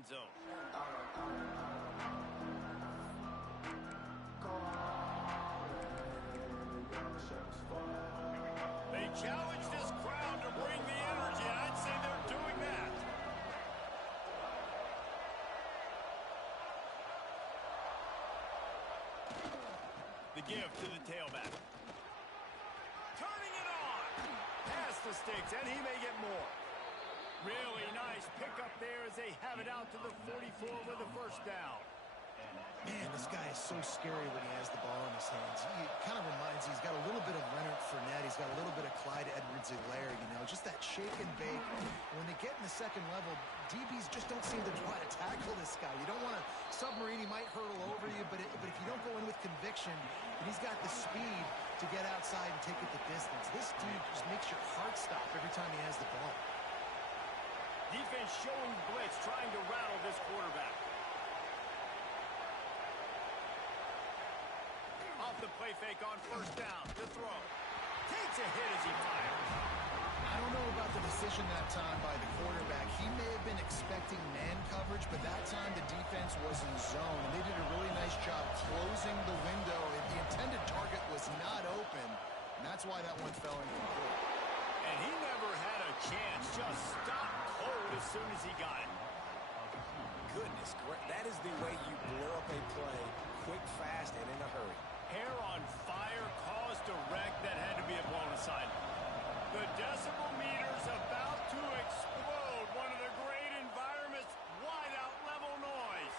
end zone. They challenge this crowd to bring the energy, and I'd say they're doing that. The give to the tailback. Turning it on. Past the sticks, and he may get more. Really nice pickup there as they have it out to the 44 with a first down. Man, this guy is so scary when he has the ball in his hands. He kind of reminds me, he's got a little bit of Leonard Fournette. He's got a little bit of Clyde Edwards-Helaire, you know, just that shake and bake. When they get in the second level, DBs just don't seem to try to tackle this guy. You don't want to submarine. He might hurdle over you, but if you don't go in with conviction, and he's got the speed to get outside and take it the distance. This dude just makes your heart stop every time he has the ball. Defense showing blitz, trying to rattle this quarterback. Off the play fake on first down. To throw. Takes a hit as he fires. I don't know about the decision that time by the quarterback. He may have been expecting man coverage, but that time the defense was in zone, and they did a really nice job closing the window. The intended target was not open, and that's why that one fell incomplete. And he never had a chance. Just stopped cold as soon as he got it. Goodness, that is the way you blow up a play, quick, fast, and in a hurry. Hair on fire caused a wreck that had to be a blown aside. The decibel meter's about to explode. One of the great environments, wide out level noise.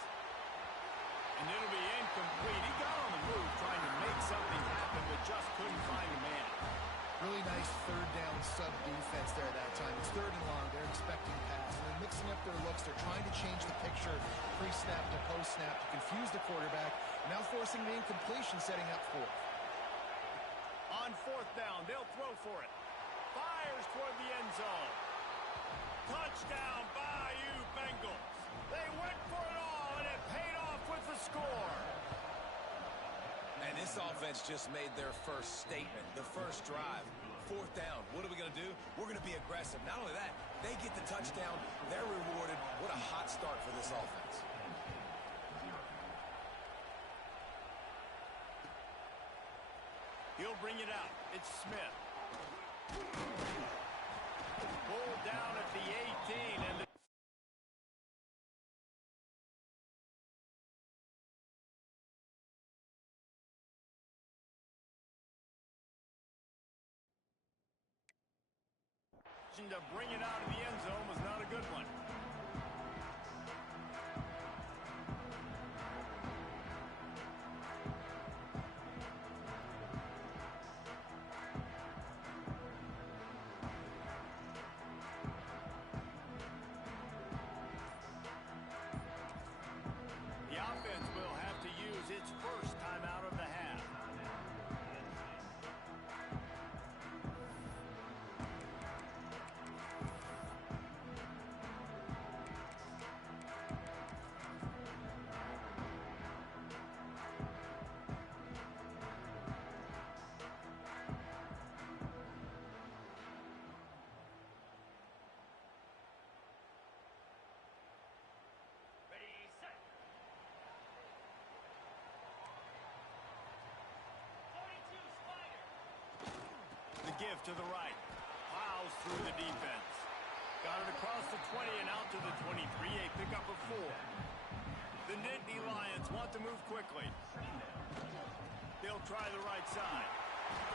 And it'll be incomplete. He got on the move trying to make something happen, but just couldn't find a man. Really nice third down sub defense there that time. It's third and long. They're expecting pass, and they're mixing up their looks. They're trying to change the picture pre-snap to post-snap to confuse the quarterback. Now forcing the incompletion, setting up fourth. On fourth down, they'll throw for it. Fires toward the end zone. Touchdown, Bayou Bengals. They went for it all, and it paid off with the score. And this offense just made their first statement, the first drive. Fourth down. What are we going to do? We're going to be aggressive. Not only that, they get the touchdown. They're rewarded. What a hot start for this offense. He'll bring it out. It's Smith. Pulled down at the 18, and the to bring it out of the end zone was not a good one. The offense will have to use its first timeout of the half. Give to the right. Plows through the defense. Got it across the 20 and out to the 23. A pickup of 4. The Nittany Lions want to move quickly. They'll try the right side.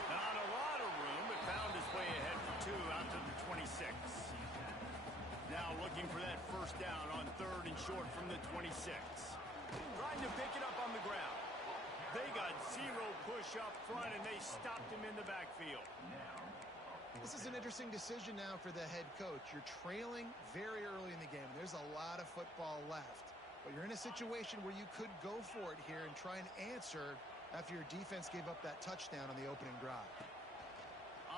Not a lot of room, but found his way ahead for 2 out to the 26. Now looking for that first down on third and short from the 26. Trying to pick it up on the ground. They got 0 push up front, and they stopped him in the backfield. This is an interesting decision now for the head coach. You're trailing very early in the game. There's a lot of football left. But you're in a situation where you could go for it here and try and answer after your defense gave up that touchdown on the opening drive.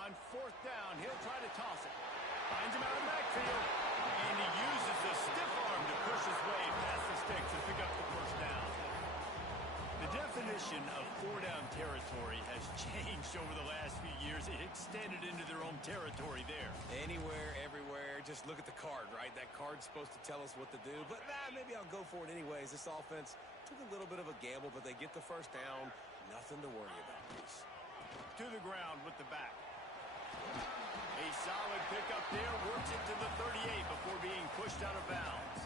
On fourth down, he'll try to toss it. Finds him out of the backfield. And he uses the stiff arm to push his way past the sticks and pick up the first down. The definition of 4-down territory has changed over the last few years. It extended into their own territory there. Anywhere, everywhere. Just look at the card, right? That card's supposed to tell us what to do. But go for it anyways. This offense took a little bit of a gamble, but they get the first down. Nothing to worry about, Reese. To the ground with the back. A solid pickup there. Works it to the 38 before being pushed out of bounds.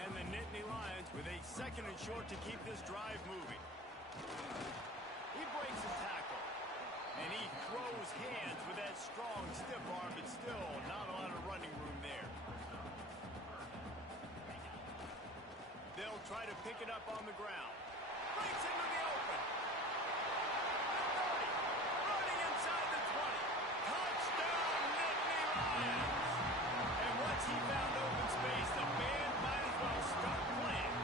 And the Nittany Lions with a second and short to keep this drive moving. He breaks a tackle. And he throws hands with that strong, stiff arm, but still not a lot of running room there. They'll try to pick it up on the ground. Breaks into the open. The 30. Running inside the 20. Touchdown, Nittany Lions. And once he found open space, the band might as well start playing.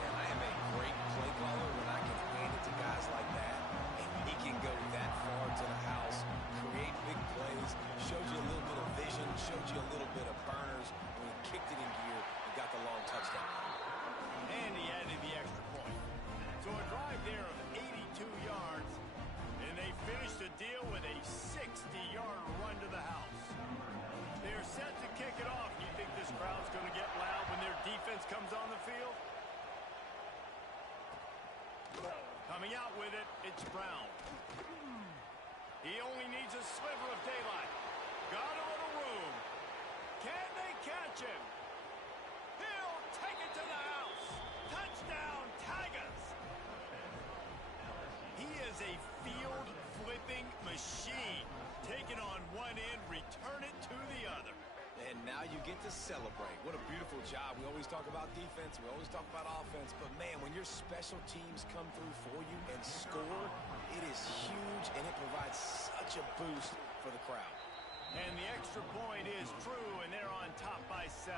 Man, I am a great play caller when I can hand it to guys like that. And he can go that far to the house, create big plays, showed you a little bit of vision, showed you a little bit of burners when he kicked it in gear and got the long touchdown. And he added the extra point. So a drive there of 82 yards, and they finished the deal with a 60-yard run to the house. They're set to kick it off. Do you think this crowd's going to get loud when their defense comes on the field? Coming out with it, it's Brown. He only needs a sliver of daylight. Got a little room. Can they catch him? He'll take it to the house. Touchdown, Tigers. He is a field-flipping machine. Take it on one end, return it to the other. And now you get to celebrate. What a beautiful job. We always talk about defense. We always talk about offense. But, man, when your special teams come through for you and score, it is huge, and it provides such a boost for the crowd. And the extra point is true, and they're on top by 7.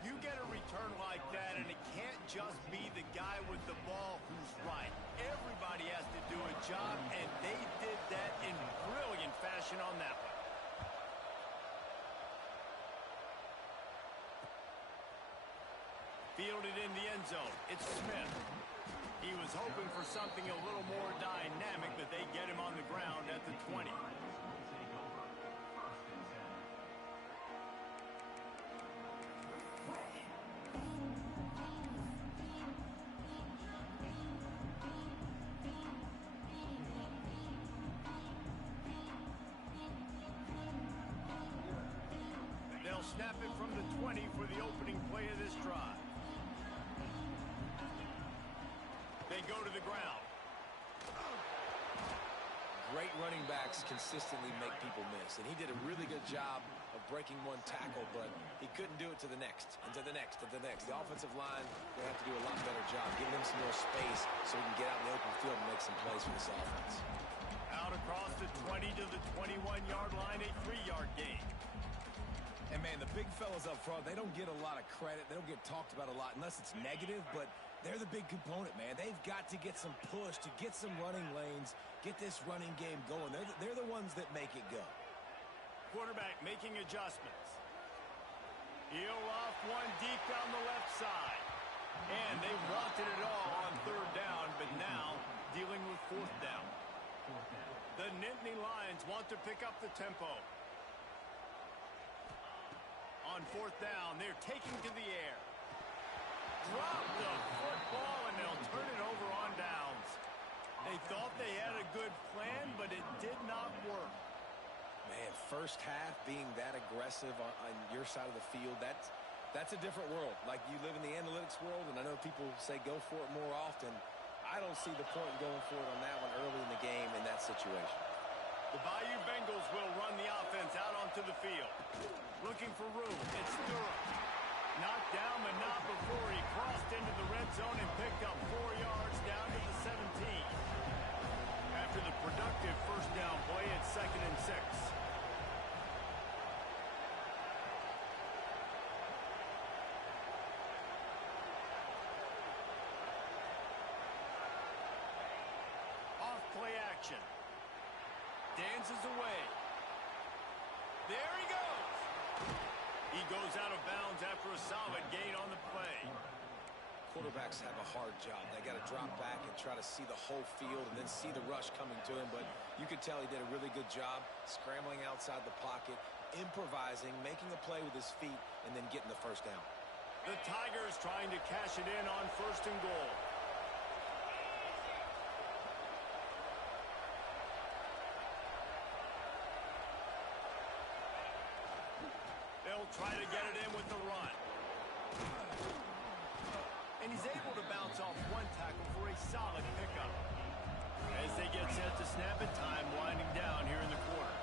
You get a return like that, and it can't just be the guy with the ball who's right. Everybody has to do a job, and they did that in brilliant fashion on that one. Fielded in the end zone. It's Smith. He was hoping for something a little more dynamic, but they get him on the ground at the 20. They'll snap it from the 20 for the opening play of this drive. They go to the ground. Great running backs consistently make people miss, and he did a really good job of breaking one tackle, but he couldn't do it to the next, and to the next, and to the next. The offensive line will have to do a lot better job, giving him some more space so he can get out in the open field and make some plays for this offense. Out across the 20 to the 21-yard line, a 3-yard gain. And, man, the big fellas up front, they don't get a lot of credit. They don't get talked about a lot unless it's negative, but they're the big component, man. They've got to get some push, to get some running lanes, get this running game going. They're the ones that make it go. Quarterback making adjustments. He'll off one deep down the left side. And they wanted it all on 3rd down, but now dealing with 4th down. The Nittany Lions want to pick up the tempo. On 4th down, they're taking to the air. Drop the football, and they'll turn it over on downs. They thought they had a good plan, but it did not work. Man, first half being that aggressive on your side of the field, that's a different world. Like, you live in the analytics world, and I know people say go for it more often. I don't see the point in going for it on that one early in the game in that situation. The Bayou Bengals will run the offense out onto the field. Looking for room. It's Durham. Knocked down, but not before he crossed into the red zone and picked up 4 yards down to the 17. After the productive first down play, it's 2nd and 6. Off play action. Dances away. There he goes. He goes out of bounds after a solid gain on the play. quarterbacks have a hard job. They got to drop back and try to see the whole field and then see the rush coming to him. But you could tell he did a really good job scrambling outside the pocket, improvising, making a play with his feet, and then getting the first down. The Tigers trying to cash it in on 1st and goal. They'll try to get it in with the run. And he's able to bounce off one tackle for a solid pickup. As they get set to snap it, time winding down here in the quarter.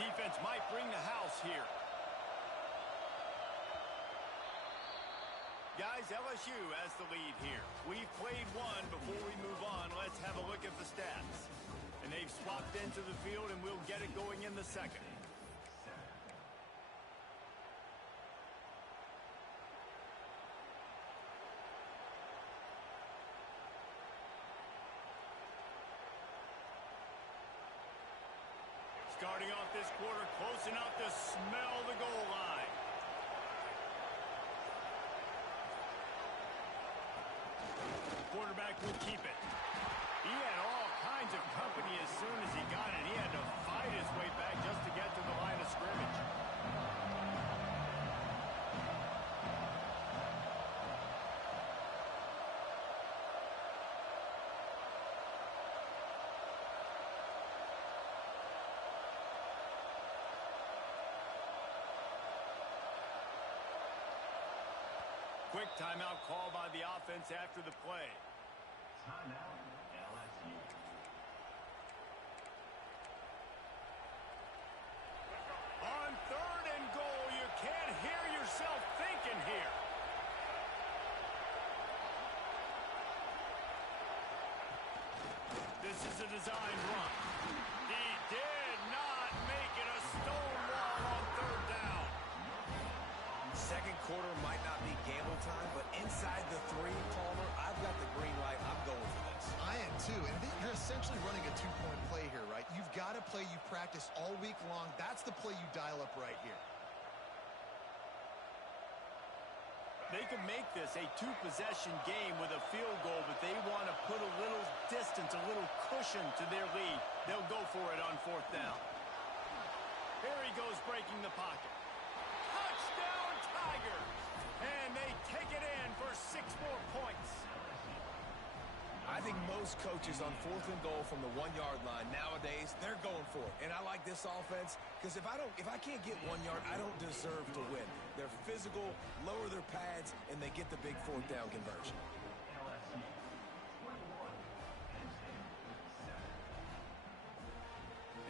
Defense might bring the house here. Guys, LSU has the lead here. We've played one. Before we move on, let's have a look at the stats. And they've swapped into the field, and we'll get it going in the second. Starting off this quarter, close enough to smell the goal line. Quarterback will keep it. He had all kinds of company as soon as he got it. He had to fight his way back just to get to the line of scrimmage. Quick timeout call by the offense after the play. Timeout, LSU. On 3rd and goal, you can't hear yourself thinking here. This is a design run. He did not make it a stone wall on 3rd down. Second quarter might not be gamble time, but inside the 3, Palmer, I've got the green light. I'm going for this. I am too, and you're essentially running a 2-point play here, right? You've got a play you practice all week long. That's the play you dial up right here. They can make this a 2-possession game with a field goal, but they want to put a little distance, a little cushion to their lead. They'll go for it on 4th down. Here he goes breaking the pocket. Touchdown Tigers! And they take it in for 6 more points. I think most coaches on 4th and goal from the 1-yard line nowadays, they're going for it. And I like this offense because if I can't get 1 yard, I don't deserve to win. They're physical, lower their pads, and they get the big 4th down conversion.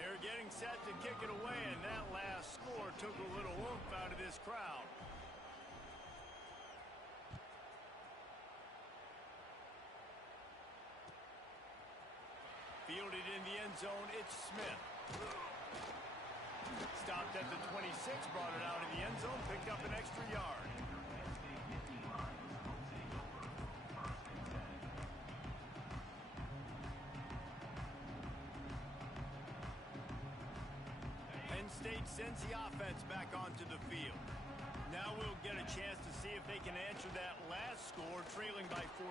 They're getting set to kick it away, and that last score took a little oomph out of this crowd. Fielded in the end zone, it's Smith. Stopped at the 26, brought it out in the end zone, picked up an extra yard. Penn State sends the offense back onto the field. Now we'll get a chance to see if they can answer that last score, trailing by 14.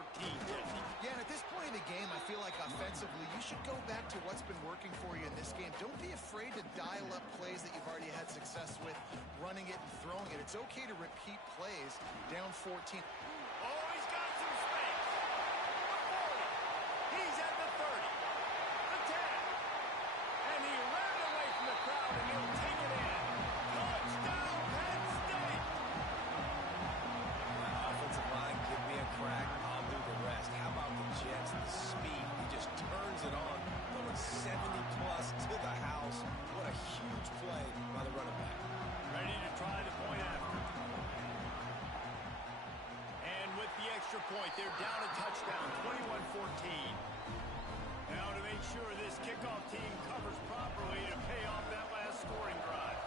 Yeah, and at this point in the game, I feel like offensively, you should go back to what's been working for you in this game. Don't be afraid to dial up plays that you've already had success with, running it and throwing it. It's okay to repeat plays down 14. Oh, he's got some space. The 40. He's at the 30. The 10. And he ran away from the crowd, and he'll take it in. Touchdown, Penn State. Offensive line, give me a crack. I'll do the rest. How about the Jets? The speed. He just turns it on, going 70-plus to the house. What a huge play by the running back. Ready to try the point after. And with the extra point, they're down a touchdown, 21-14. Now to make sure this kickoff team covers properly to pay off that last scoring drive.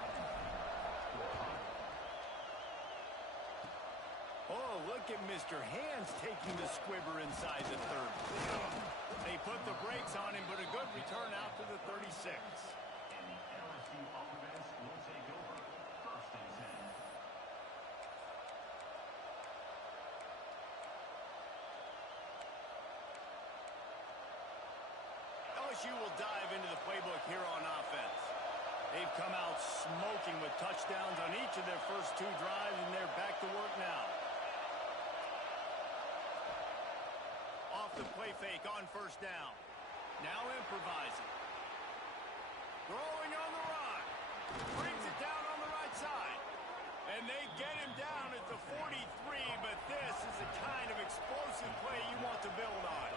Oh, look at Mr. Hands taking the squibber inside the 30. They put the brakes on him, but a good return out to the 36. And the LSU LSU will dive into the playbook here on offense. They've come out smoking with touchdowns on each of their first 2 drives, and they're back to work now. Off the play fake on first down. Now improvising. Throwing on the run. Brings it down on the right side. And they get him down at the 43, but this is the kind of explosive play you want to build on.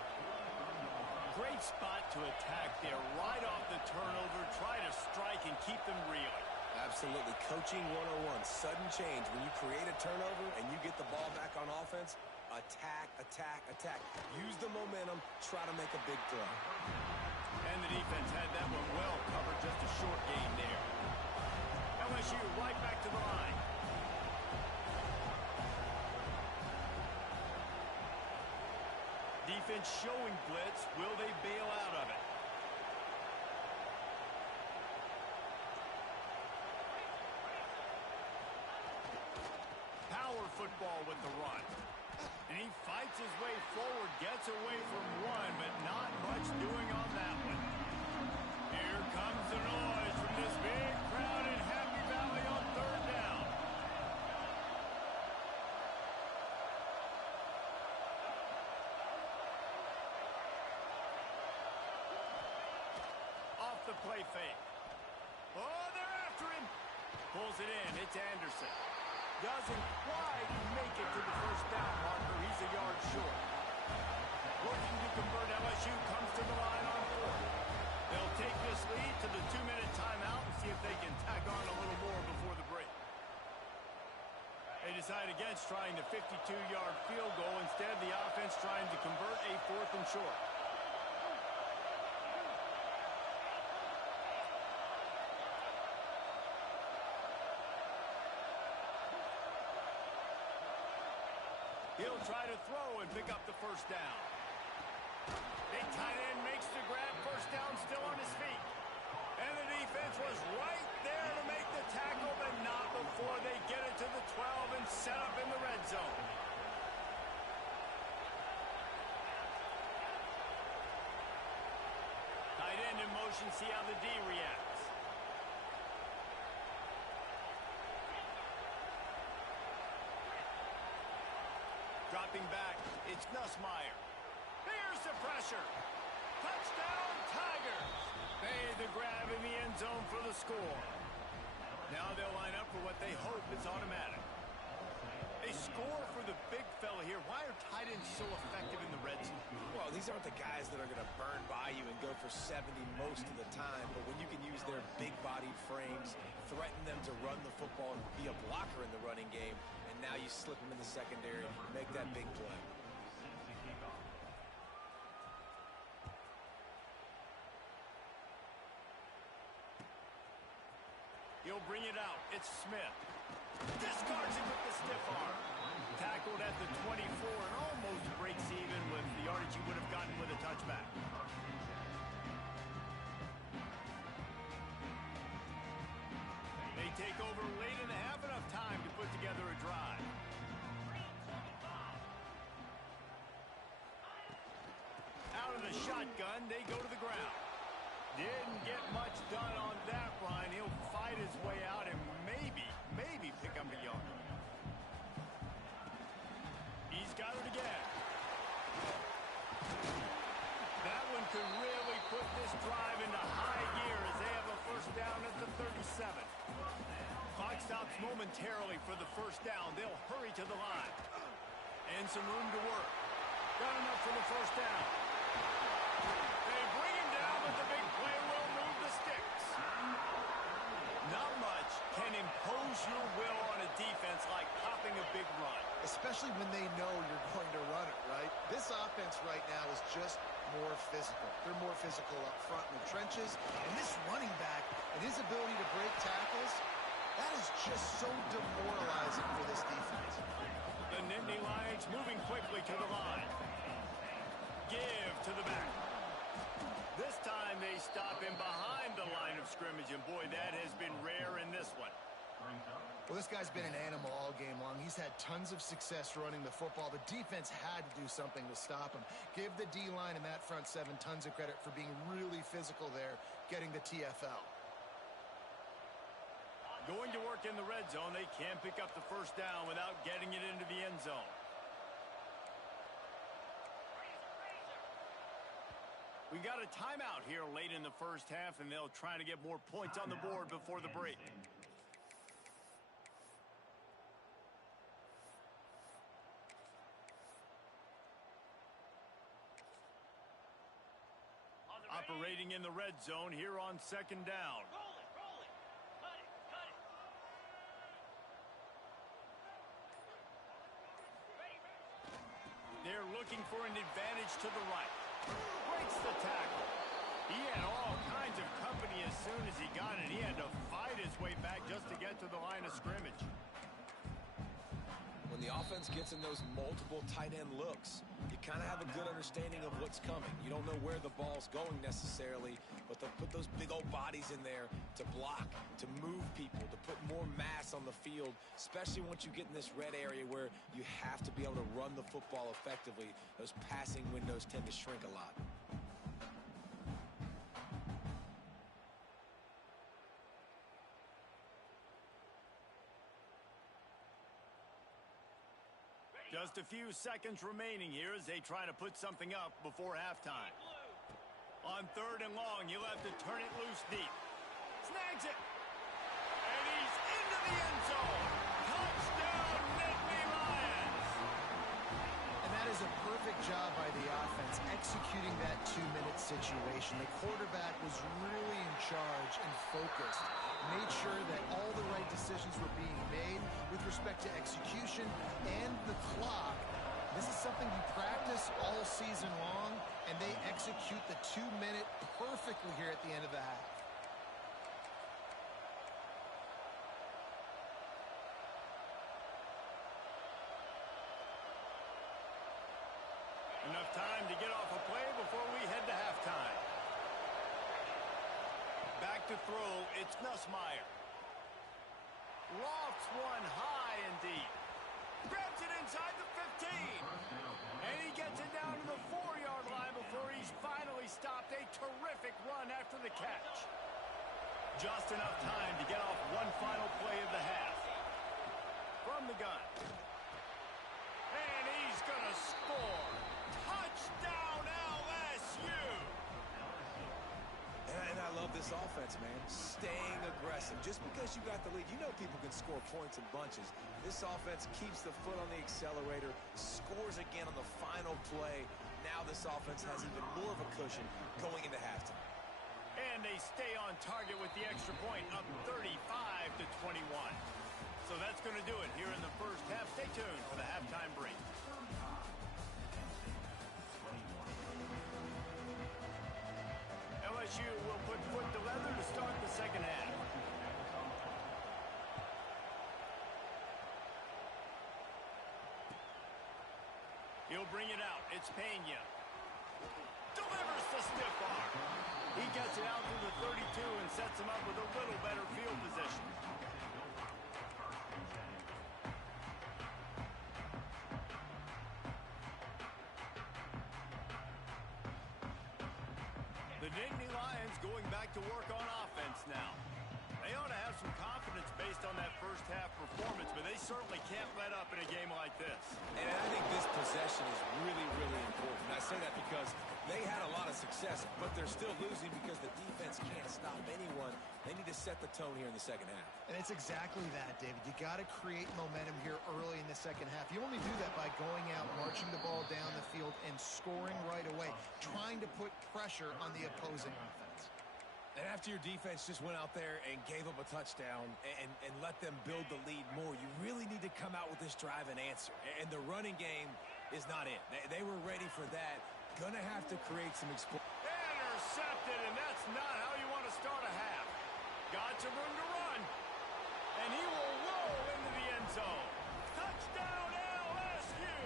Great spot to attack there right off the turnover. Try to strike and keep them reeling. Absolutely. Coaching 101. Sudden change. When you create a turnover and you get the ball back on offense, attack, attack, attack. Use the momentum. Try to make a big throw. And the defense had that one well covered. Just a short gain there. LSU right back to the line. Defense showing blitz. Will they bail out of it? Power football with the run. And he fights his way forward, gets away from one, but not much doing on that one. Here comes the noise from this big crowd in Happy Valley on 3rd down. Off the play fake. Oh, they're after him. Pulls it in. It's Anderson. Doesn't quite make it to the first down marker. He's a yard short. Working to convert, LSU comes to the line on 4th. They'll take this lead to the 2-minute timeout and see if they can tack on a little more before the break. They decide against trying the 52-yard field goal. Instead, the offense trying to convert a 4th and short. He'll try to throw and pick up the first down. Big tight end makes the grab. First down, still on his feet. And the defense was right there to make the tackle, but not before they get it to the 12 and set up in the red zone. Tight end in motion, see how the D reacts. Dropping back, it's Nussmeier. Here's the pressure. Touchdown, Tigers. Made the grab in the end zone for the score. Now they'll line up for what they hope is automatic. They score for the big fella here. Why are tight ends so effective in the red zone? Well, these aren't the guys that are going to burn by you and go for 70 most of the time, but when you can use their big-bodied frames, threaten them to run the football and be a blocker in the running game, and now you slip them in the secondary, make that big play. He'll bring it out. It's Smith. Discards it with the stiff arm. Tackled at the 24 and almost breaks even with the yardage he would have gotten with a touchback. They take over late in the half, enough time to put together a drive. Out of the shotgun, they go to the ground. Didn't get much done on that run. He'll fight his way out and maybe pick up a yard. He's got it again. That one could really put this drive into high gear as they have a first down at the 37. Clock stops momentarily for the first down. They'll hurry to the line. And some room to work. Got enough for the first down. They bring him down, but the big play will move the sticks. Not much can impose your will on a defense like popping a big run. Especially when they know you're going to run it, right? This offense right now is just more physical. They're more physical up front in the trenches. And this running back and his ability to break tackles, that is just so demoralizing for this defense. The Nittany Lions moving quickly to the line. Give to the back. This time they stop him behind the line of scrimmage, and boy, that has been rare in this one. Well, this guy's been an animal all game long. He's had tons of success running the football. The defense had to do something to stop him. Give the D-line and that front seven tons of credit for being really physical there, getting the TFL. Going to work in the red zone, they can pick up the first down without getting it into the end zone. We got a timeout here late in the first half, and they'll try to get more points on the board before the break. Operating in the red zone here on second down. They're looking for an advantage to the right. Breaks the tackle. He had all kinds of company as soon as he got it. He had to fight his way back just to get to the line of scrimmage. When the offense gets in those multiple tight end looks, you kind of have a good understanding of what's coming. You don't know where the ball's going necessarily, but they'll put those big old bodies in there to block, to move people, to put more mass on the field, especially once you get in this red area where you have to be able to run the football effectively. Those passing windows tend to shrink a lot. Just a few seconds remaining here as they try to put something up before halftime. On third and long, he'll have to turn it loose deep. Snags it. And he's into the end zone. Touchdown, Nittany Lions. And that is a perfect job by the offense, executing that 2-minute situation. The quarterback was really in charge and focused. Made sure that all the right decisions were being made with respect to execution and the clock. This is something you practice all season long, and they execute the 2-minute perfectly here at the end of the half. Enough time to get off a play before we head to halftime. Back to throw, it's Nussmeier. Lofts one high and deep. Grabs it inside the 15. And he gets it down to the 4-yard line before he's finally stopped. A terrific run after the catch. Just enough time to get off one final play of the half. From the gun. And he's going to score. Touchdown LSU! And I love this offense, man. Staying aggressive. Just because you got the lead, you know people can score points in bunches. This offense keeps the foot on the accelerator, scores again on the final play. Now this offense has even more of a cushion going into halftime. And they stay on target with the extra point, up 35-21. So that's going to do it here in the first half. Stay tuned for the halftime break. LSU will put foot to leather to start the second half. He'll bring it out. It's Pena. Delivers the stiff arm. He gets it out to the 32 and sets him up with a little better field position. The Nittany Lions going back to work on offense now. They ought to have some confidence based on that first half performance, but they certainly can't let up in a game like this. And I think this possession is really, really important. I say that because they had a lot of success, but they're still losing because the defense can't stop anyone. They need to set the tone here in the second half. And it's exactly that, David. You got to create momentum here early in the second half. You only do that by going out, marching the ball down the field, and scoring right away, trying to put pressure on the opposing offense. And after your defense just went out there and gave up a touchdown and let them build the lead more, you really need to come out with this drive and answer. And the running game is not it. They were ready for that. Gonna have to create some Intercepted, and that's not how you want to start a half. Got some room to run. And he will roll into the end zone. Touchdown LSU!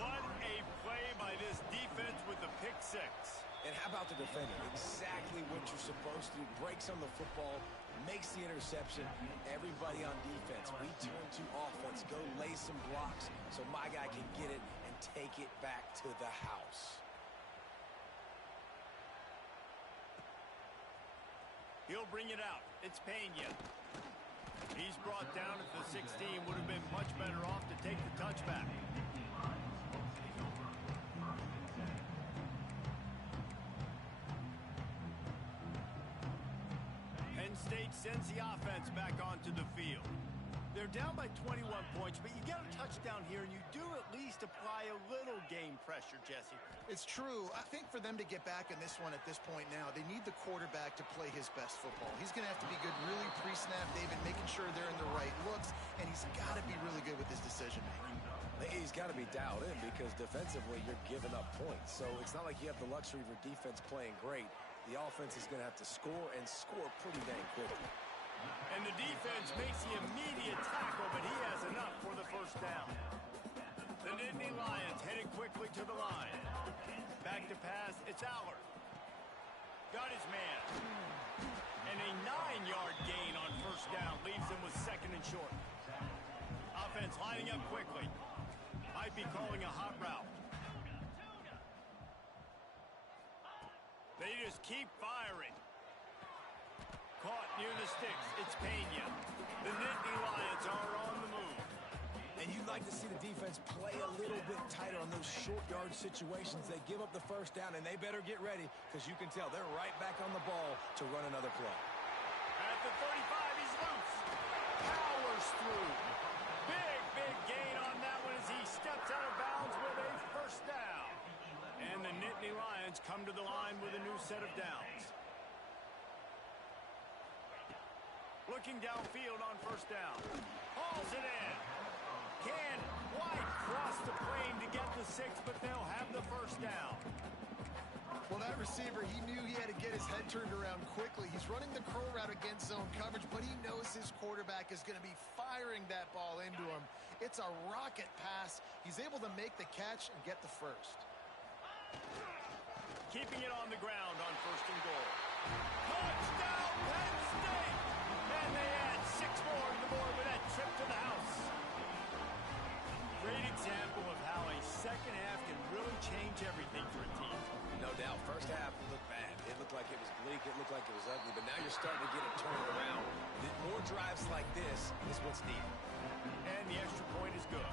What a play by this defense with the pick six. And how about the defender? Exactly what you're supposed to do. Breaks on the football, makes the interception. Everybody on defense, we turn to offense. Go lay some blocks so my guy can get it and take it back to the house. He'll bring it out. It's Pena. He's brought down at the 16. Would have been much better off to take the touchback. Penn State sends the offense back onto the field. They're down by 21 points, but you get a touchdown here, and you do at least apply a little game pressure, Jesse. It's true. I think for them to get back in this one at this point now, they need the quarterback to play his best football. He's going to have to be good really pre-snap, David, making sure they're in the right looks, and he's got to be really good with his decision-making. He's got to be dialed in because defensively you're giving up points. So it's not like you have the luxury for defense playing great. The offense is going to have to score and score pretty dang quickly. And the defense makes the immediate tackle, but he has enough for the first down. The Nittany Lions headed quickly to the line. Back to pass, it's Aller. Got his man. And a 9-yard gain on first down leaves him with second and short. Offense lining up quickly. Might be calling a hot route. They just keep firing. Caught near the sticks. It's Pena. The Nittany Lions are on the move. And you'd like to see the defense play a little bit tighter on those short yard situations. They give up the first down, and they better get ready because you can tell they're right back on the ball to run another play. At the 35, he's loose. Powers through. Big gain on that one as he steps out of bounds with a first down. And the Nittany Lions come to the line with a new set of downs. Looking downfield on first down. Hauls it in. Can White cross the plane to get the 6, but they'll have the first down. Well, that receiver, he knew he had to get his head turned around quickly. He's running the curl route against zone coverage, but he knows his quarterback is going to be firing that ball into him. It's a rocket pass. He's able to make the catch and get the first. Keeping it on the ground on first and goal. Touchdown, Penn State! And they add 6 more to the board with that trip to the house. Great example of how a second half can really change everything for a team. No doubt. First half looked bad. It looked like it was bleak. It looked like it was ugly. But now you're starting to get it turned around. More drives like this is what's needed. And the extra point is good.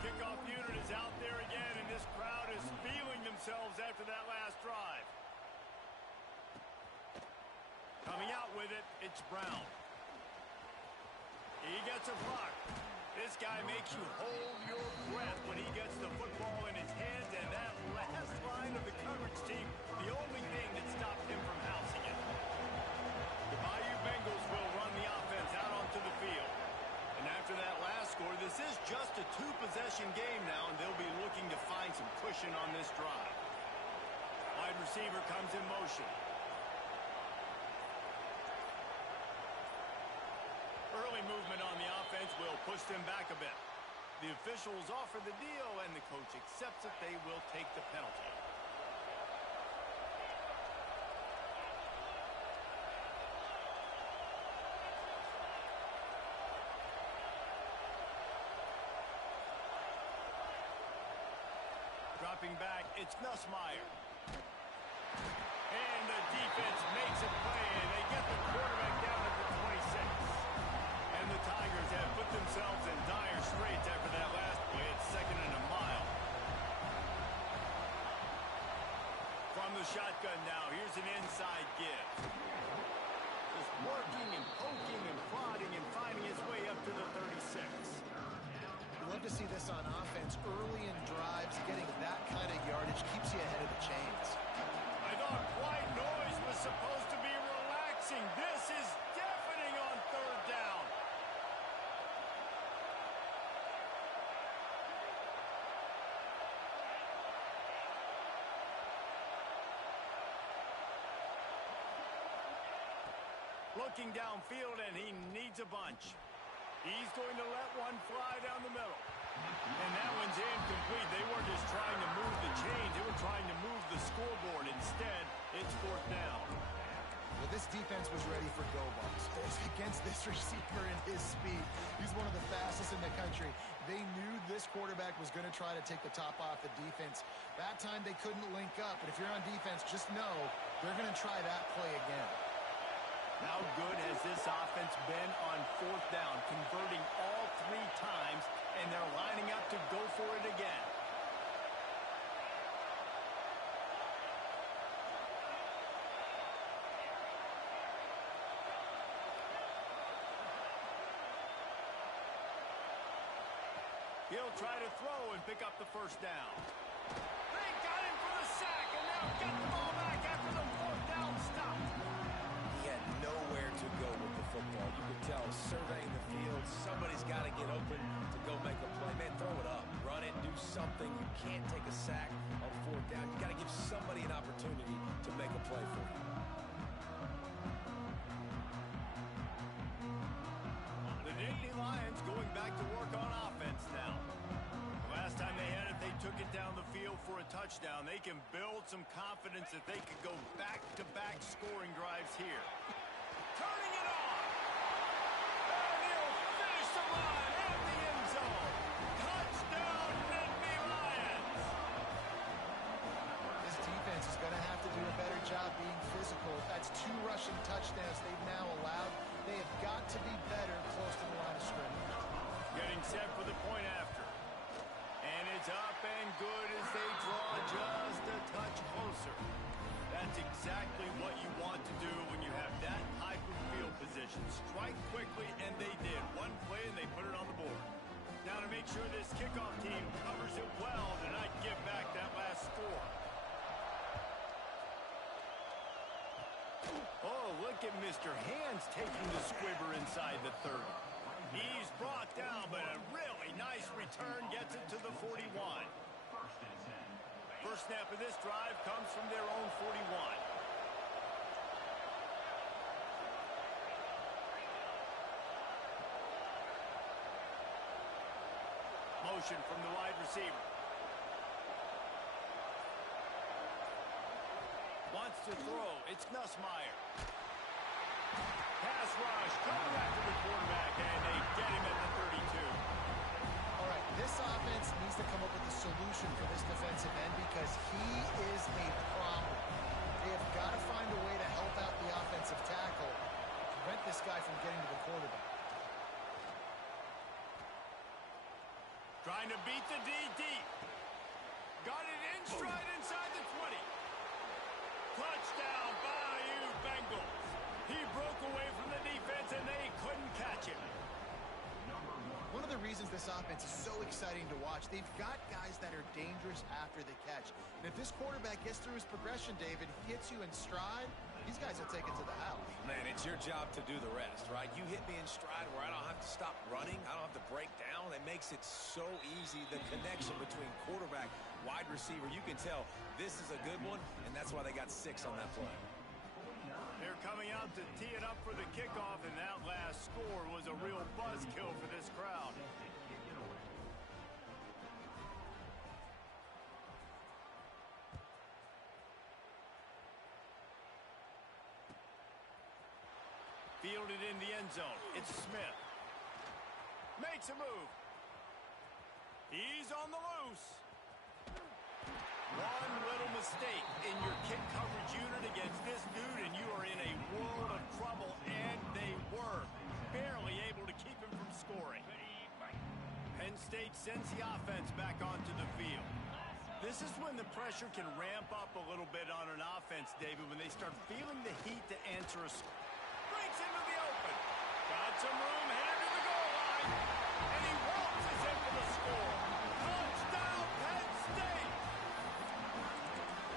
Kickoff unit is out there again, and this crowd is feeling themselves after that last drive. Coming out with it, it's Brown. He gets a block. This guy makes you hold your breath when he gets the football in his hands, and that last line of the coverage team, the only thing that stopped him from housing it. The Bayou Bengals will run the offense out onto the field. And after that last score, this is just a 2-possession game now, and they'll be looking to find some cushion on this drive. Wide receiver comes in motion. Early movement on the offense will push them back a bit. The officials offer the deal, and the coach accepts it. They will take the penalty. Dropping back, it's Nussmeier. And the defense makes a play, and they get the quarterback down at the 26. And the Tigers have put themselves in dire straits after that last play. It's 2nd and a mile. From the shotgun now, here's an inside give. Just working and poking and prodding and finding his way up to the 36. You love to see this on offense. Early in drives, getting that kind of yardage keeps you ahead of the chains. I thought white noise was supposed to be relaxing. This is deafening on 3rd down. Looking downfield, and he needs a bunch. He's going to let one fly down the middle. And that one's incomplete. They weren't just trying to move the chains. They were trying to move the scoreboard. Instead, it's 4th down. Well, this defense was ready for go balls. Against this receiver and his speed, he's one of the fastest in the country. They knew this quarterback was going to try to take the top off the defense. That time they couldn't link up, but if you're on defense, just know they're going to try that play again. How good has this offense been on fourth down, converting all 3 times, and they're lining up to go for it again. He'll try to throw and pick up the first down. They got him for the sack, and now get the ball back after the fourth down stop. He had nowhere to go with the football. You could tell, surveying the field, somebody's got to get open to go make a play. Man, throw it up, run it, do something. You can't take a sack on fourth down. You got to give somebody an opportunity to make a play for you. The Nittany Lions going back to work on offense now. Last time they had it, they took it down the field for a touchdown. They can build some confidence that they could go back-to-back scoring drives here. Turning it on. And he'll finish the run at the end zone. Touchdown, Nittany Lions. This defense is going to have to do a better job being physical. That's 2 rushing touchdowns they've now allowed. They have got to be better close to the line of scrimmage. Getting set for the point after. And it's up and good as they draw just a touch closer. That's exactly what you want to do when you have that type of field position. Strike quickly, and they did. One play, and they put it on the board. Now to make sure this kickoff team covers it well to not give back that last score. Oh, look at Mr. Hands taking the squibber inside the 30. He's brought down, but a really nice return gets it to the 41. First snap of this drive comes from their own 41. Motion from the wide receiver. Wants to throw. It's Nussmeier. Pass rush. Coming after the quarterback, and they get him at the 32. All right, this offense needs to come up with a solution for this defensive end because he is a problem. They have got to find a way to help out the offensive tackle to prevent this guy from getting to the quarterback. Trying to beat the D deep. Got it in stride inside the 20. Touchdown, Bayou Bengals. He broke away from the defense, and they couldn't catch him. One of the reasons this offense is so exciting to watch, they've got guys that are dangerous after the catch. And if this quarterback gets through his progression, David, hits you in stride, these guys will take it to the house. Man, it's your job to do the rest, right? You hit me in stride where I don't have to stop running. I don't have to break down. It makes it so easy. The connection between quarterback, wide receiver, you can tell this is a good one, and that's why they got 6 on that play. They're coming out to tee it up for the kickoff, and that last score was a real buzzkill for this crowd. Fielded in the end zone. It's Smith. Makes a move. He's on the loose. One little mistake in your kick coverage unit against this dude, and you are in a world of trouble, and they were barely able to keep him from scoring. Penn State sends the offense back onto the field. This is when the pressure can ramp up a little bit on an offense, David, when they start feeling the heat to answer a score. Breaks into the open. Got some room, headed to the goal line, and he waltzes in for the score. Touchdown, Penn State!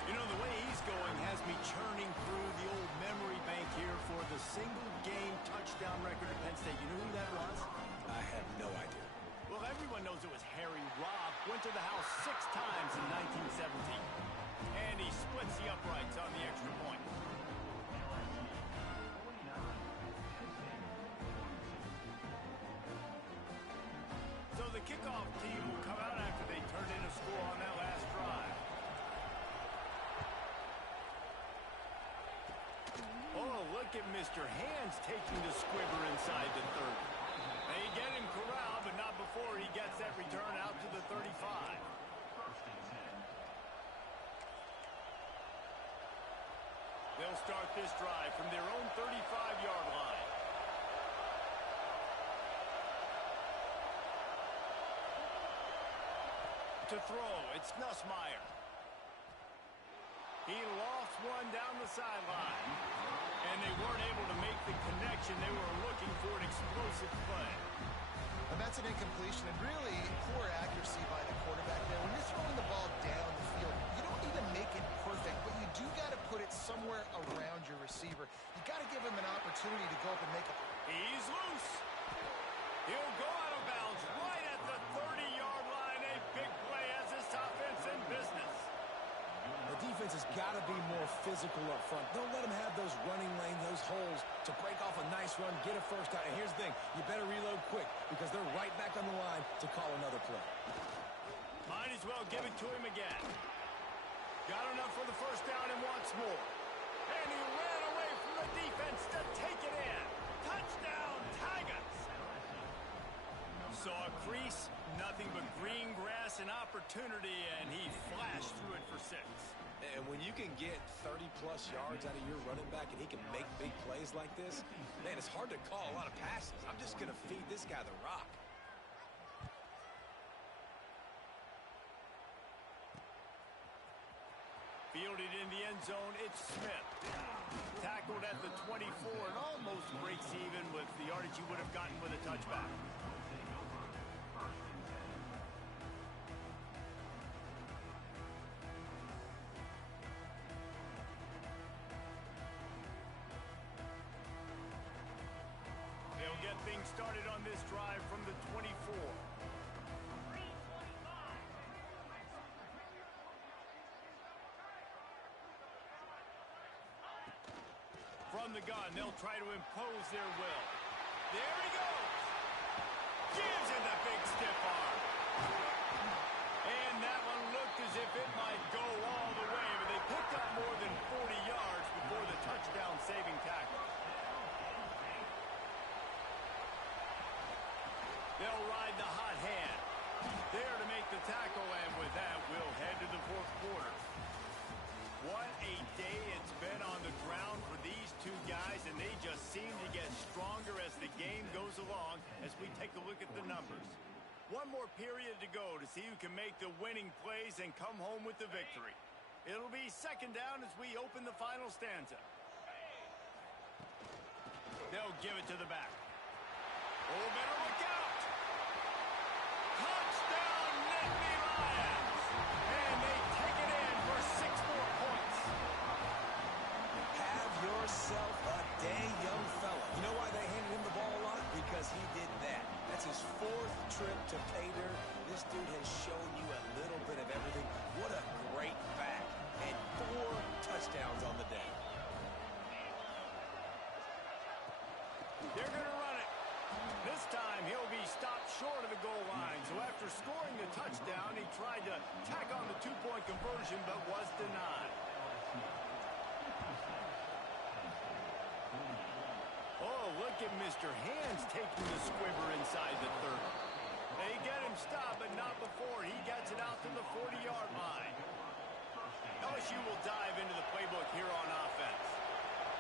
You know, the way he's going has me churning through the old memory bank here for the single-game touchdown record at Penn State. You know who that was? I have no idea. Well, everyone knows it was Harry Robb. Went to the house 6 times in 1917. And he splits the uprights on the extra point. So the kickoff team will come out after they turned in a score on that last drive. Oh, look look at Mr. Hands taking the squibber inside the 30. They get him corralled, but not before he gets that return out to the 35. They'll start this drive from their own 35-yard line. To throw, it's Nussmeier. He lofts one down the sideline. And they weren't able to make the connection. They were looking for an explosive play. And that's an incompletion, and really poor accuracy by the quarterback there. When you're throwing the ball down the field, you don't need to make it perfect, but you do got to put it somewhere around your receiver. You got to give him an opportunity to go up and make a... He's loose. He'll go out of bounds right at the 30-yard line. A big play as this offense in business. The defense has got to be more physical up front. Don't let them have those running lanes, those holes to break off a nice run, get a first down. And here's the thing, you better reload quick because they're right back on the line to call another play. Might as well give it to him again. Got enough for the first down and wants more. And he ran away from the defense to take it in. Touchdown, Tigers! Saw a crease, nothing but green grass and opportunity, and he flashed through it for 6. And when you can get 30-plus yards out of your running back and he can make big plays like this, man, it's hard to call a lot of passes. I'm just going to feed this guy the rock. Fielded in the end zone, it's Smith. Tackled at the 24 and almost breaks even with the yardage he would have gotten with a touchback. They'll get things started on this drive from the 24. From the gun, they'll try to impose their will. There he goes. Gives it the big stiff arm. And that one looked as if it might go all the way, but they picked up more than 40 yards before the touchdown-saving tackle. They'll ride the hot hand. There to make the tackle, and with that, we'll head to the fourth quarter. What a day it's been on the ground for these two guys, and they just seem to get stronger as the game goes along as we take a look at the numbers. One more period to go to see who can make the winning plays and come home with the victory. It'll be second down as we open the final stanza. They'll give it to the back. Oh, better look out! Touchdown, Nittany Lions! And they take it in for 6 more points. Have yourself a day, young fella. You know why they handed him the ball a lot? Because he did that. That's his 4th trip to pay dirt. This dude has shown you a little bit of everything. What a great back. And 4 touchdowns on the day. They're going to run it. This time, he'll be stopped short of the goal line. So after scoring the touchdown, he tried to tack on the 2-point conversion, but was denied. Oh, look at Mr. Hands taking the squibber inside the 30. They get him stopped, but not before he gets it out to the 40-yard line. LSU will dive into the playbook here on offense.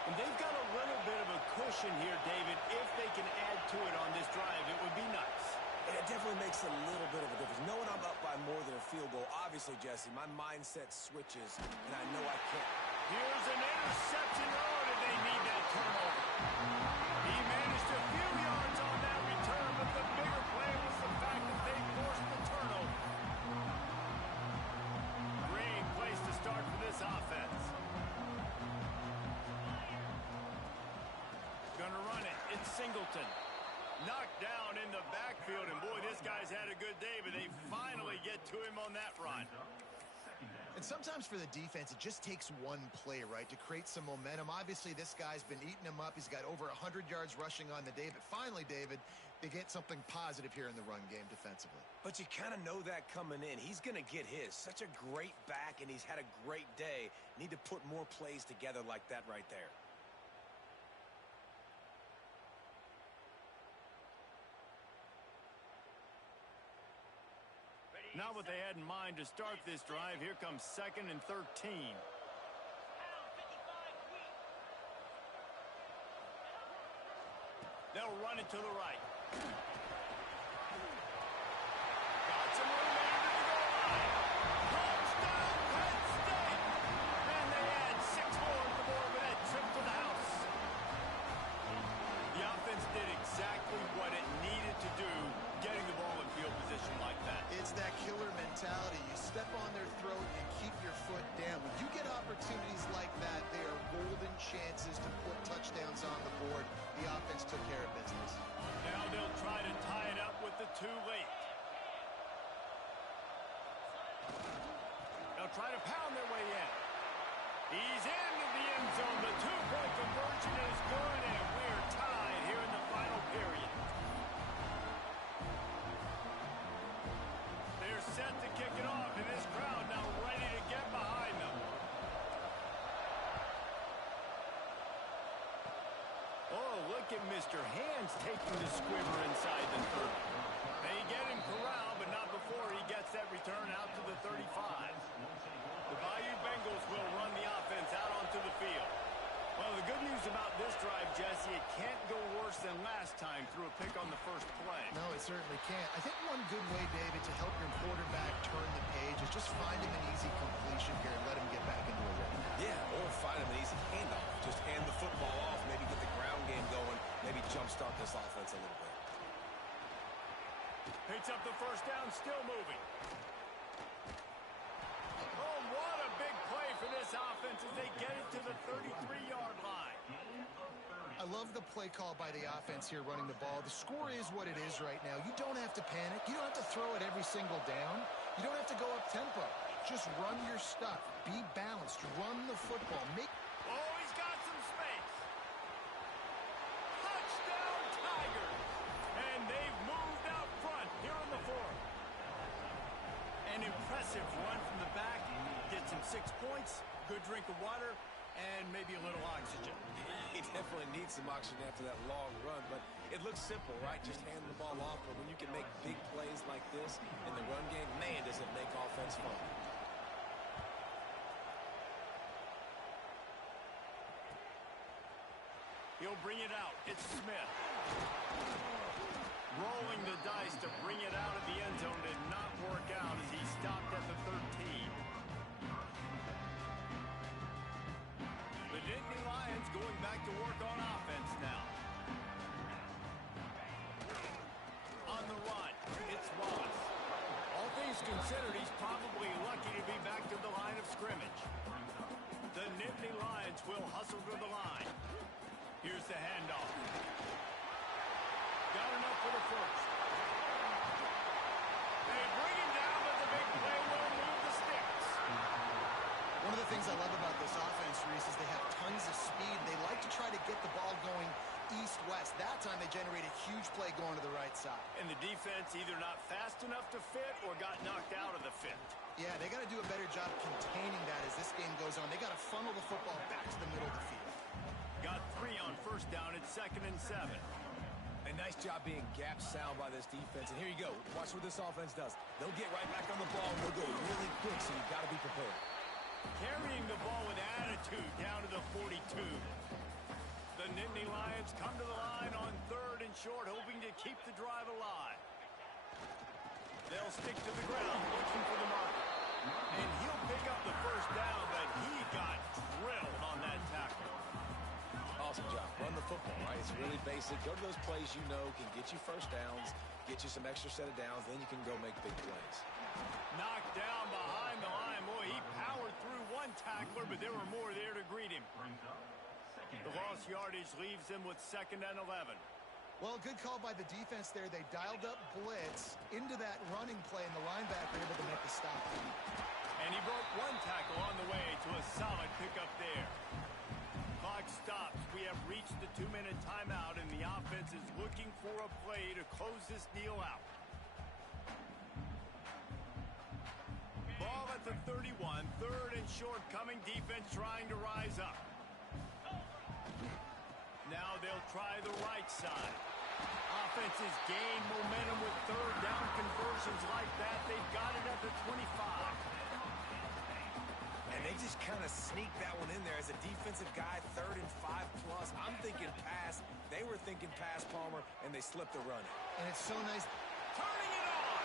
And they've got a little bit of a cushion here, David. If they can add to it on this drive, it would be nice. And it definitely makes a little bit of a difference. Knowing I'm up by more than a field goal, obviously, Jesse, my mindset switches, and I know I can't. Here's an interception. Oh, did they need that turnover? He managed a few yards on that return, but the bigger play was the fact that they forced the turnover. Great place to start for this offense. Gonna run it. It's Singleton. Knocked down in the backfield, and boy, this guy's had a good day, but they finally get to him on that run. And sometimes for the defense, it just takes one play, right, to create some momentum. Obviously, this guy's been eating him up. He's got over 100 yards rushing on the day. But finally, David, they get something positive here in the run game defensively. But you kind of know that coming in. He's going to get his. Such a great back, and he's had a great day. Need to put more plays together like that right there. Not what they had in mind to start this drive. Here comes 2nd and 13. They'll run it to the right. Got some room there to the goal line. Touchdown, Penn State! And they add 6 more to the board with that trip to the house. The offense did exactly what it needed to do, getting the ball in field position like that. It's that killer mentality. You step on their throat and keep your foot down. When you get opportunities like that, they are golden chances to put touchdowns on the board. The offense took care of business. Now they'll try to tie it up with the 2 late. They'll try to pound their way in. He's into the end zone. The 2-point conversion is good, and we're tied here in the final period. They're set to kick it off, and this crowd now ready to get behind them. Oh, look at Mr. Hands taking the squibber inside the 30. They get him corralled, but not before he gets that return out to the 35. The Bayou Bengals will run the offense out onto the field. Well, the good news about this drive, Jesse, it can't go worse than last time through a pick on the first play. No, it certainly can't. I think one good way, David, to help your quarterback turn the page is just find him an easy completion here and let him get back into a rhythm. Yeah, or find him an easy handoff. Just hand the football off, maybe get the ground game going, maybe jumpstart this offense a little bit. Picks up the first down, still moving. Oh, what a big play for this offense as they get it to the 33-yard line. I love the play call by the offense here running the ball. The score is what it is right now. You don't have to panic. You don't have to throw it every single down. You don't have to go up tempo. Just run your stuff. Be balanced. Run the football. Oh, he's got some space. Touchdown, Tigers. And they've moved out front here in the 4th. An impressive run from the back. Gets him 6 points, good drink of water, and maybe a little oxygen. He definitely needs some oxygen after that long run, but it looks simple, right? Just hand the ball off, but when you can make big plays like this in the run game, man, does it make offense fun. He'll bring it out. It's Smith. Rolling the dice to bring it out of the end zone did not work out as he stopped at the 13. The Nittany Lions going back to work on offense now. On the run, it's Wallace. All things considered, he's probably lucky to be back to the line of scrimmage. The Nittany Lions will hustle to the line. Here's the handoff. Got enough for the first. They bring him down, but the big play will move the sticks. One of the things I love about this offense, Reese, is they have tons of speed. They like to try to get the ball going east-west. That time they generated a huge play going to the right side. And the defense either not fast enough to fit or got knocked out of the fit. Yeah, they got to do a better job containing that as this game goes on. They got to funnel the football back to the middle of the field. Got 3 on first down. It's 2nd and 7. A nice job being gap sound by this defense. And here you go. Watch what this offense does. They'll get right back on the ball, and they'll go really quick, so you've got to be prepared. Carrying the ball with attitude down to the 42. The Nittany Lions come to the line on 3rd and short, hoping to keep the drive alive. They'll stick to the ground, looking for the marker. And he'll pick up the first down, but he got drilled on that tackle. Awesome job. Run the football, right? It's really basic. Go to those plays you know can get you first downs, get you some extra set of downs, then you can go make big plays. Knocked down behind the line. Boy, he powered through one tackler, but there were more there to greet him. The lost yardage leaves him with 2nd and 11. Well, good call by the defense there. They dialed up blitz into that running play, and the linebacker able to make the stop. And he broke one tackle on the way to a solid pickup there. Clock stops. We have reached the 2-minute timeout, and the offense is looking for a play to close this deal out. Ball at the 31, 3rd and short coming. Defense trying to rise up. Now they'll try the right side. offenses gain momentum with third down conversions like that. They've got it at the 25. And they just kind of sneak that one in there as a defensive guy, 3rd and 5+. I'm thinking pass. They were thinking pass, Palmer, and they slipped the run. And it's so nice. Turning it on.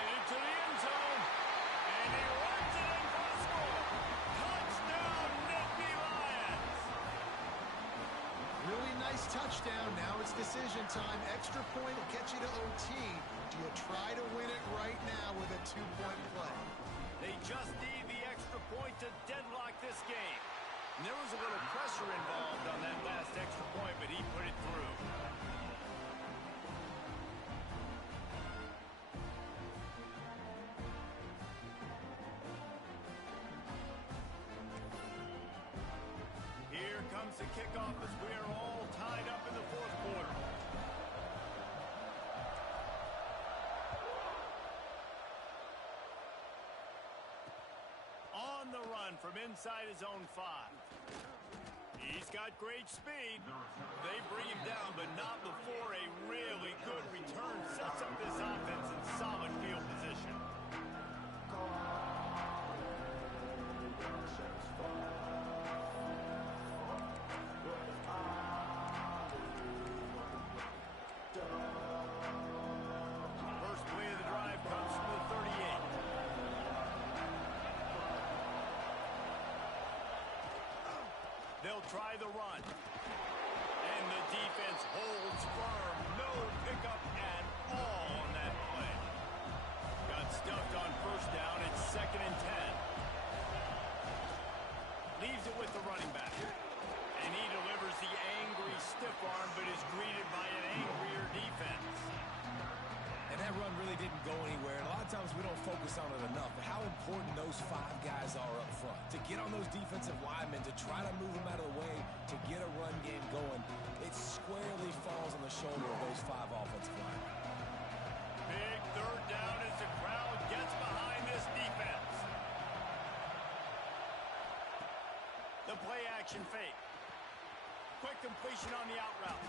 Headed to the end zone. And he runs it in for a score. Touchdown, Nittany Lions. Really nice touchdown. Now it's decision time. Extra point will get you to OT. Do you try to win it right now with a 2-point play? They just need the extra point to deadlock this game. And there was a little pressure involved on that last extra point, but he put it through. Here comes the kickoff as we are all tied up in the fourth quarter. On the run from inside his own 5. He's got great speed. They bring him down, but not before a really good return sets up this offense in solid field position. First play of the drive comes from the 38. They'll try the run. And the defense holds firm. No pickup at all on that play. Got stuffed on first down. It's 2nd and 10. Leaves it with the running back. And he delivers the angry stiff arm, but is greeted by an angrier defense. And that run really didn't go anywhere. And a lot of times we don't focus on it enough. But how important those 5 guys are up front. To get on those defensive linemen, to try to move them out of the way, to get a run game going, it squarely falls on the shoulder of those 5 offensive linemen. Big third down as the crowd gets behind this defense. The play action fake. Quick completion on the out route.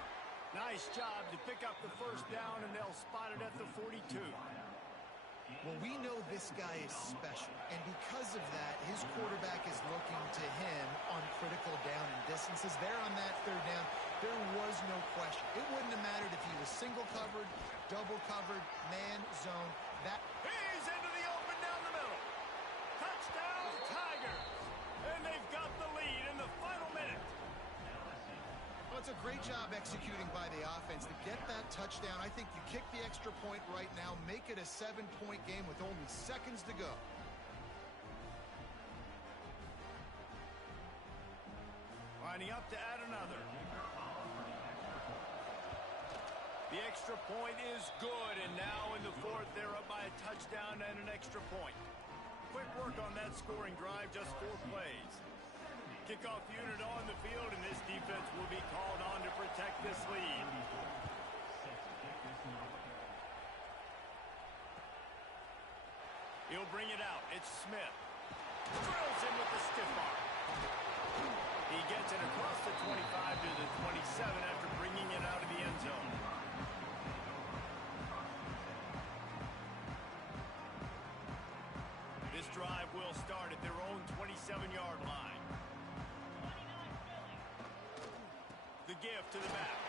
Nice job to pick up the first down, and they'll spot it at the 42. Well, we know this guy is special, and because of that, his quarterback is looking to him on critical down and distances. There on that third down, there was no question. It wouldn't have mattered if he was single covered, double covered, man, zone. He's into the open down the middle. Touchdown, Tigers. And they've got the lead in the final minute. Well, it's a great job executing by the offense to get that touchdown. I think you kick the extra point right now, make it a 7-point game with only seconds to go. Lining up to add another. The extra point is good, and now in the fourth, they're up by a touchdown and an extra point. Quick work on that scoring drive, just 4 plays. Kickoff unit on the field, and this defense will be called on to protect this lead. He'll bring it out. It's Smith. Drills in with the stiff arm. He gets it across the 25 to the 27 after bringing it out of the end zone. This drive will start at their own 27-yard line. The give to the back.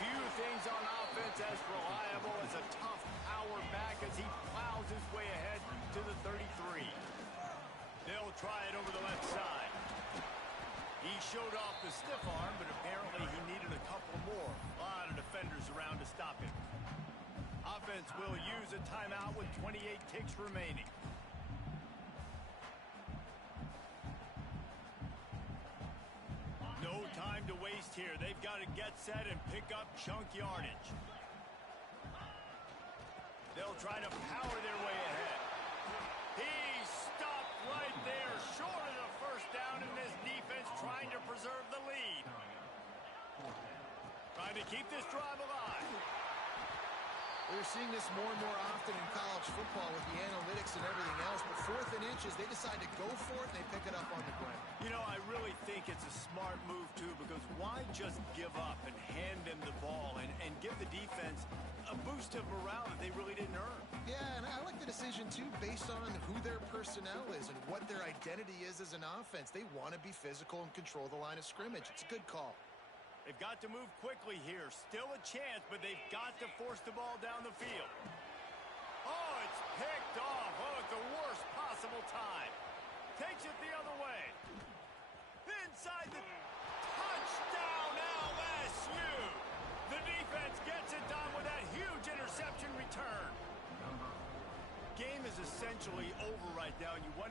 Few things on offense as reliable as a tough power back as he plows his way ahead to the 33. They'll try it over the left side. He showed off the stiff arm, but apparently he needed a couple more. A lot of defenders around to stop him. Offense will use a timeout with 28 ticks remaining. No time to waste here. They've got to get set and pick up chunk yardage. They'll try to power their way ahead. He stopped right there, short of the first down, and this defense trying to preserve the lead. Trying to keep this drive alive. We're seeing this more and more often in college football with the analytics and everything else, but 4th and inches, they decide to go for it, and they pick it up on the ground. You know, I really think think it's a smart move, too, because why just give up and hand them the ball and give the defense a boost of morale that they really didn't earn? Yeah, and I like the decision, too, based on who their personnel is and what their identity is as an offense. They want to be physical and control the line of scrimmage. It's a good call. They've got to move quickly here. Still a chance, but they've got to force the ball down the field. Oh, it's picked off. Oh, at the worst possible time. Takes it the other way. Inside the touchdown, LSU. The defense gets it done with that huge interception return. Game is essentially over right now, and you wonder.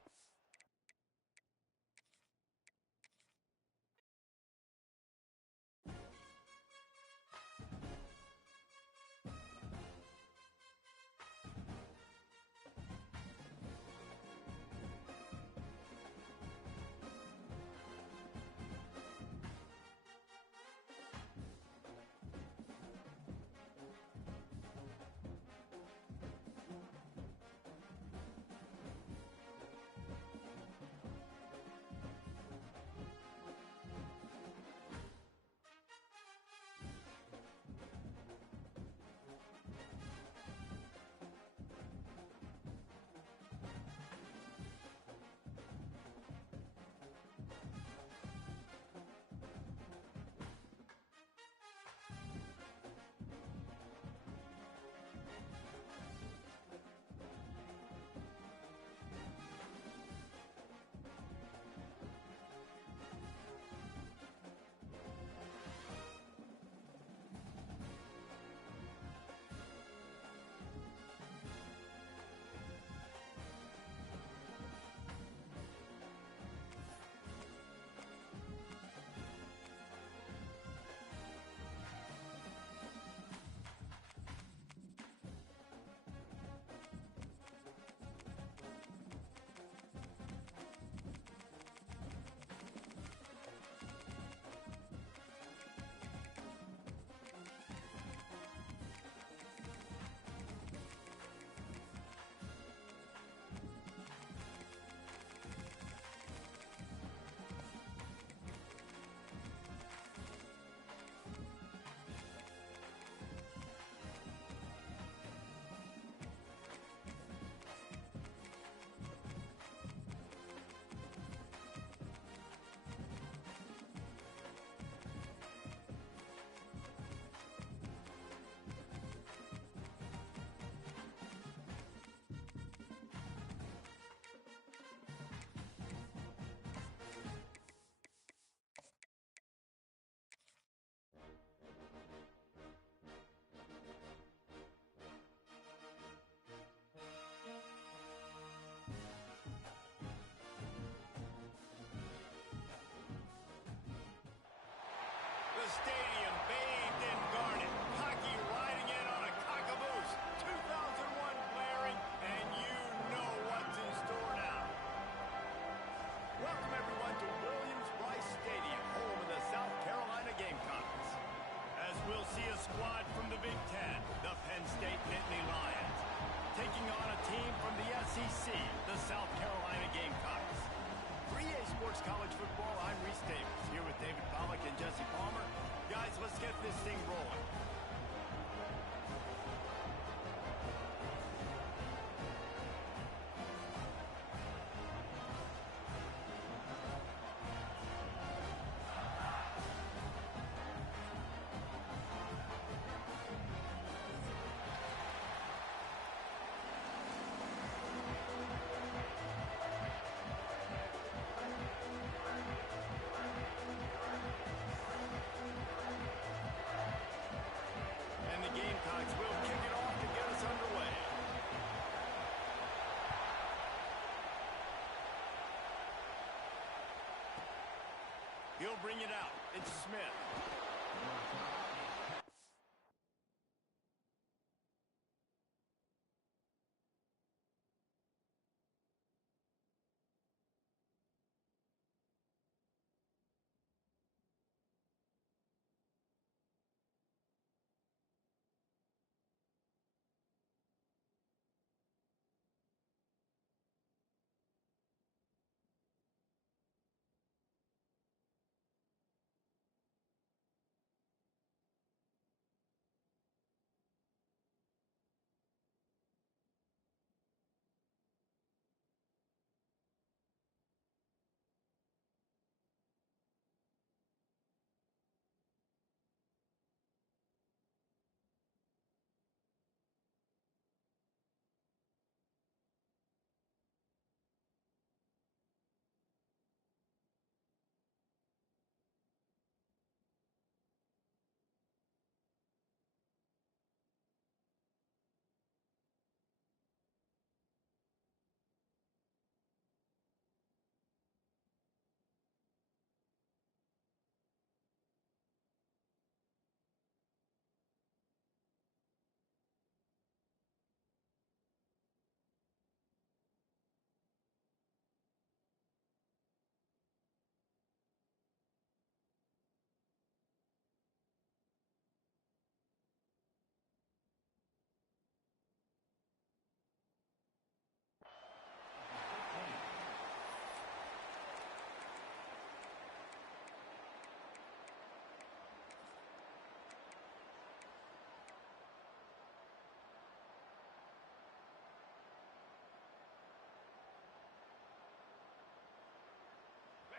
The stadium bathed in garnet. Hockey riding in on a cock-a-boost. 2001 blaring, and you know what's in store now. Welcome, everyone, to Williams-Brice Stadium, home of the South Carolina Gamecocks. As we'll see a squad from the Big Ten, the Penn State Nittany Lions, taking on a team from the SEC, the South Carolina Gamecocks. 3A Sports College Football, I'm Reese Davis, here with David Pollack and Jesse Palmer. Guys, let's get this thing rolling. He'll bring it out. It's Smith.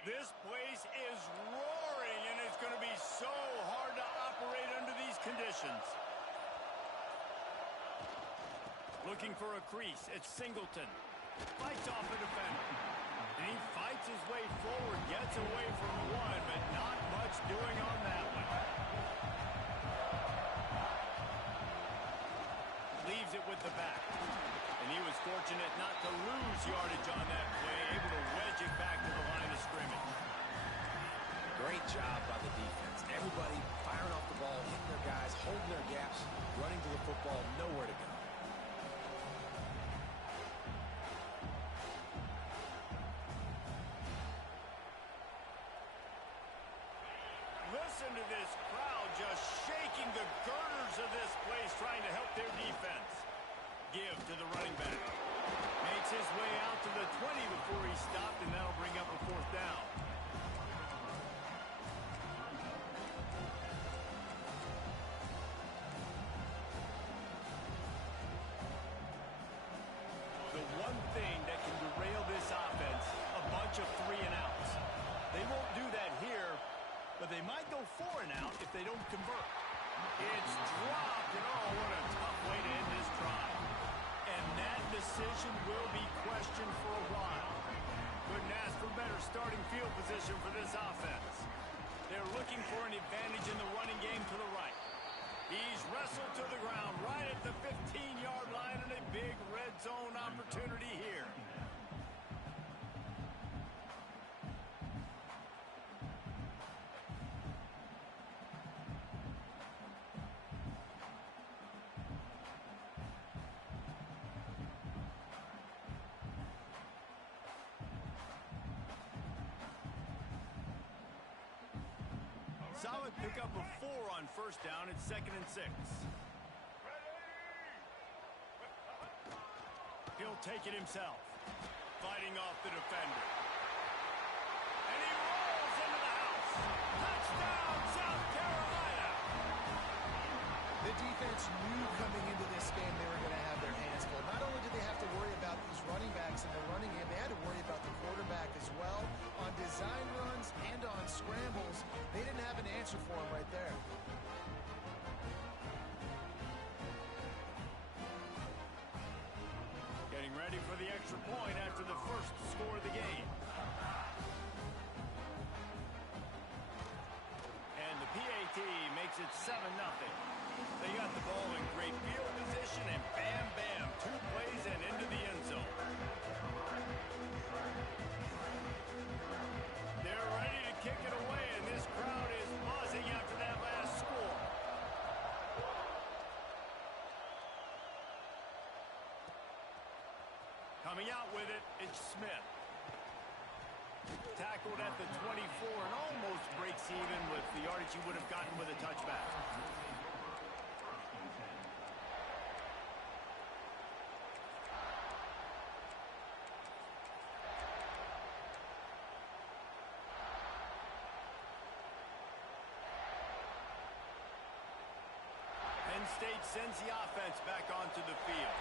This place is roaring, and it's going to be so hard to operate under these conditions. Looking for a crease. It's Singleton. Fights off a defender. And he fights his way forward, gets away from one, but not much doing on that one. Leaves it with the back. And he was fortunate not to lose yardage on that play, able to wedge it back to the line of scrimmage. Great job by the defense. Everybody firing off the ball, hitting their guys, holding their gaps, running to the football, nowhere to go. Listen to this crowd just shaking the girders of this place, trying to help their defense. Give to the running back. Makes his way out to the 20 before he stopped, and that'll bring up a 4th down. The one thing that can derail this offense, a bunch of 3-and-outs. They won't do that here, but they might go 4-and-out if they don't convert. It's dropped, and oh, what a tough way to end this drive. And that decision will be questioned for a while. Couldn't ask for better starting field position for this offense. They're looking for an advantage in the running game to the right. He's wrestled to the ground right at the 15-yard line, and a big red zone opportunity here. Solid pickup of 4 on 1st down. It's 2nd and 6. He'll take it himself. Fighting off the defender. And he rolls into the house. Touchdown, South Carolina! The defense knew coming into this game they were going to have their hands full. Not only did they have to worry about these running backs in the running game, they had to worry about the quarterback as well. On design runs and on scrambles, they didn't have an answer for him right there. Getting ready for the extra point after the first score of the game. And the PAT makes it 7-0. They got the ball in great field position, and bam, bam, 2 plays and into the end zone. They're ready to kick it away, and this crowd is buzzing after that last score. Coming out with it, it's Smith. Tackled at the 24 and almost breaks even with the yardage he would have gotten with a touchback. Penn State sends the offense back onto the field.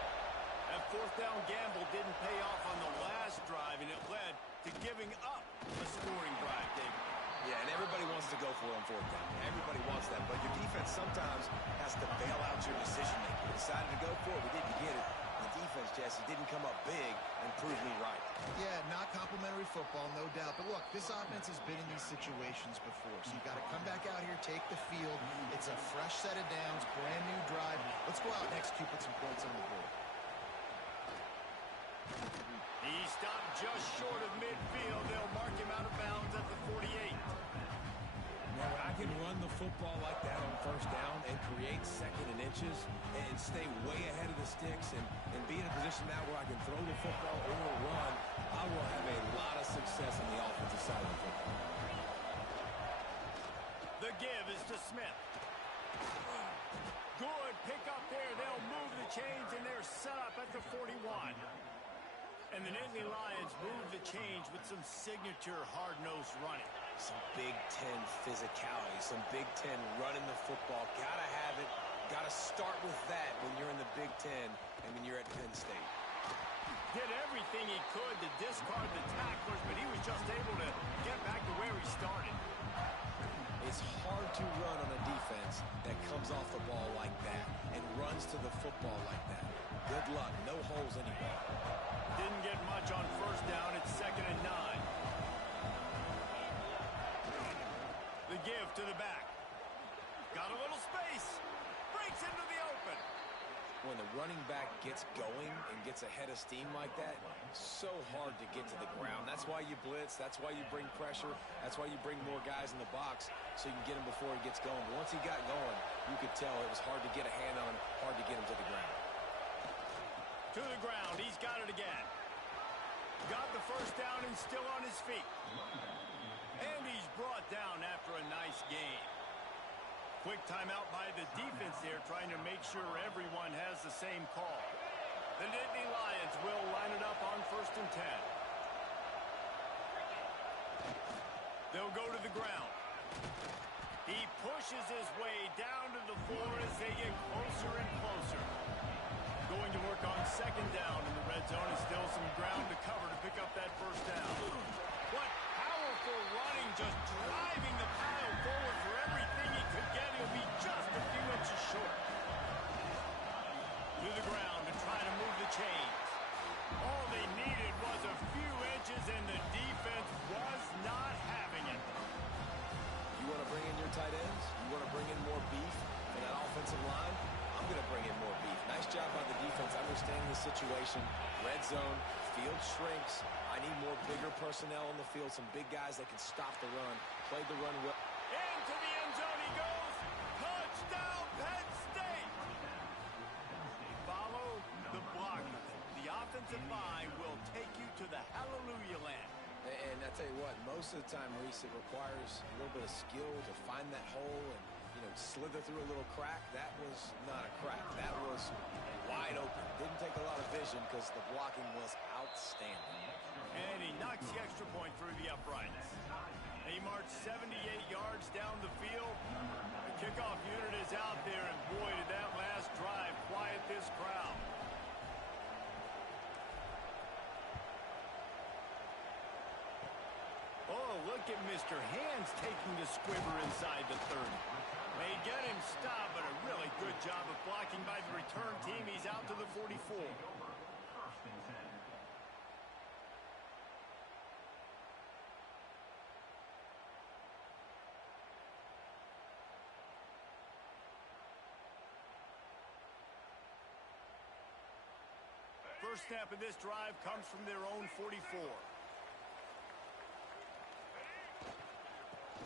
That 4th down gamble didn't pay off on the last drive, and it led to giving up a scoring drive, David. Yeah, and everybody wants to go for it on 4th down. Everybody wants that, but your defense sometimes has to bail out your decision-making. We decided to go for it. We didn't get it. The defense, Jesse, didn't come up big and prove me right. Yeah, not complimentary football, no doubt. But look, this offense has been in these situations before, so you got to come back out here, take the field. It's a fresh set of downs, brand new drive. Let's go out and execute, put some points on the board. He stopped just short of midfield. They'll mark him out of bounds at the 48. Now, when I can run the football like that on 1st down and create 2nd and inches and stay way ahead of the sticks and be in a position now where I can throw the football or run, I will have a lot of success on the offensive side of the football. The give is to Smith. Good pick up there. They'll move the chains, and they're set up at the 41. And the Nittany Lions move the change with some signature hard-nosed running. Some Big Ten physicality, some Big Ten running the football. Gotta have it. Gotta start with that when you're in the Big Ten and when you're at Penn State. Did everything he could to discard the tacklers, but he was just able to get back to where he started. It's hard to run on a defense that comes off the ball like that and runs to the football like that. Good luck. No holes anywhere. Didn't get much on first down. It's 2nd and 9. The give to the back. Got a little space. Breaks into the open. When the running back gets going and gets ahead of steam like that, so hard to get to the ground. That's why you blitz. That's why you bring pressure. That's why you bring more guys in the box so you can get him before he gets going. But once he got going, you could tell it was hard to get a hand on him, hard to get him to the ground. To the ground. He's got it again. Got the first down and still on his feet. And he's brought down after a nice gain. Quick timeout by the defense there, trying to make sure everyone has the same call. The Nittany Lions will line it up on 1st and 10. They'll go to the ground. He pushes his way down to the floor as they get closer and closer. Going to work on 2nd down in the red zone, and still some ground to cover to pick up that first down. What powerful running, just driving the pile forward for everything he could get. He'll be just a few inches short. To the ground to try to move the chains. All they needed was a few inches, and the defense was not having it. You want to bring in your tight ends? You want to bring in more beef for that offensive line? I'm going to bring in more beef. Nice job by the defense understanding the situation. Red zone, field shrinks. I need more bigger personnel on the field, some big guys that can stop the run. Played the run well. Into the end zone he goes. Touchdown, Penn State. Follow the block. The offensive line will take you to the hallelujah land. And I tell you what, most of the time, Reese, it requires a little bit of skill to find that hole and, slither through a little crack. That was not a crack. That was wide open. Didn't take a lot of vision because the blocking was outstanding. And he knocks the extra point through the uprights. He marched 78 yards down the field. The kickoff unit is out there, and boy, did that last drive quiet this crowd. Oh, look at Mr. Hands taking the squibber inside the 30. They get him stopped, but a really good job of blocking by the return team. He's out to the 44. First snap of this drive comes from their own 44.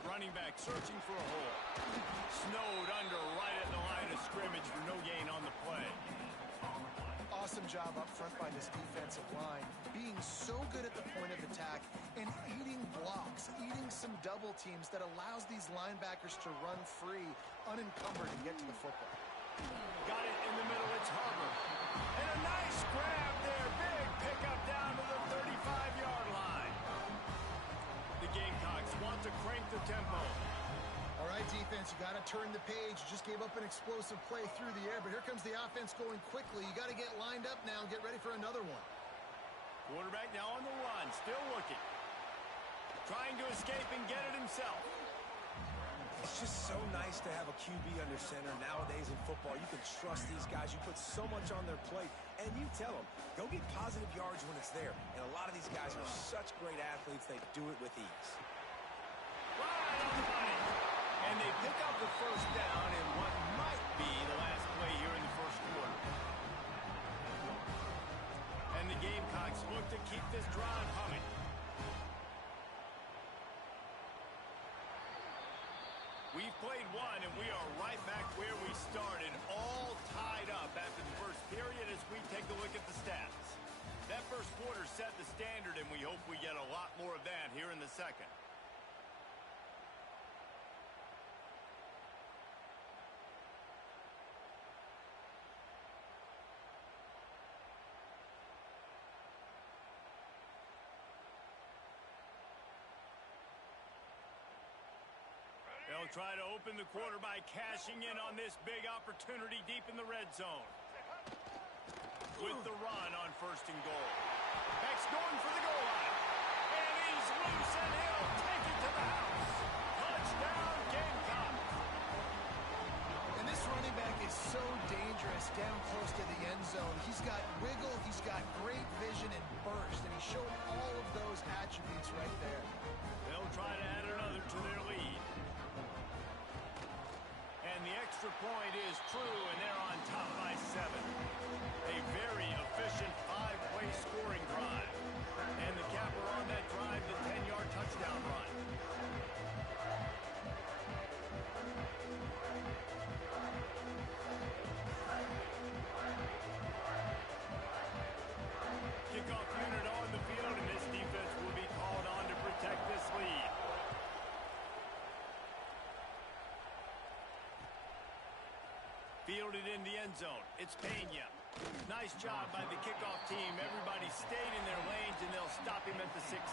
Running back searching for a hole. Snowed under right at the line of scrimmage for no gain on the play. Awesome job up front by this defensive line, being so good at the point of attack and eating blocks, eating some double teams that allows these linebackers to run free, unencumbered, and get to the football. Got it in the middle, it's Harper. And a nice grab there, big pickup down to the 35-yard line. The Gamecocks want to crank the tempo. All right, defense, you got to turn the page. You just gave up an explosive play through the air, but here comes the offense going quickly. You got to get lined up now and get ready for another one. Quarterback now on the run, still looking. Trying to escape and get it himself. It's just so nice to have a QB under center nowadays in football. You can trust these guys. You put so much on their plate, and you tell them, go get positive yards when it's there. And a lot of these guys are such great athletes, they do it with ease. Right on the money. And they pick up the first down in what might be the last play here in the first quarter. And the Gamecocks look to keep this drive humming. We've played one, and we are right back where we started, all tied up after the first period as we take a look at the stats. That first quarter set the standard, and we hope we get a lot more of that here in the second. They'll try to open the quarter by cashing in on this big opportunity deep in the red zone. With the run on 1st and goal. Beck's going for the goal line. And he's loose, and he'll take it to the house. Touchdown, Gamecocks. And this running back is so dangerous down close to the end zone. He's got wiggle, he's got great vision and burst, and he showed all of those attributes right there. They'll try to add another to their lead. And the extra point is true, and they're on top by 7. A very efficient 5-play scoring drive. And the capper on that drive, the 10-yard touchdown run. Kickoff unit on the field, and this defense will be called on to protect this lead. Fielded in the end zone. It's Pena. Nice job by the kickoff team. Everybody stayed in their lanes, and they'll stop him at the 16.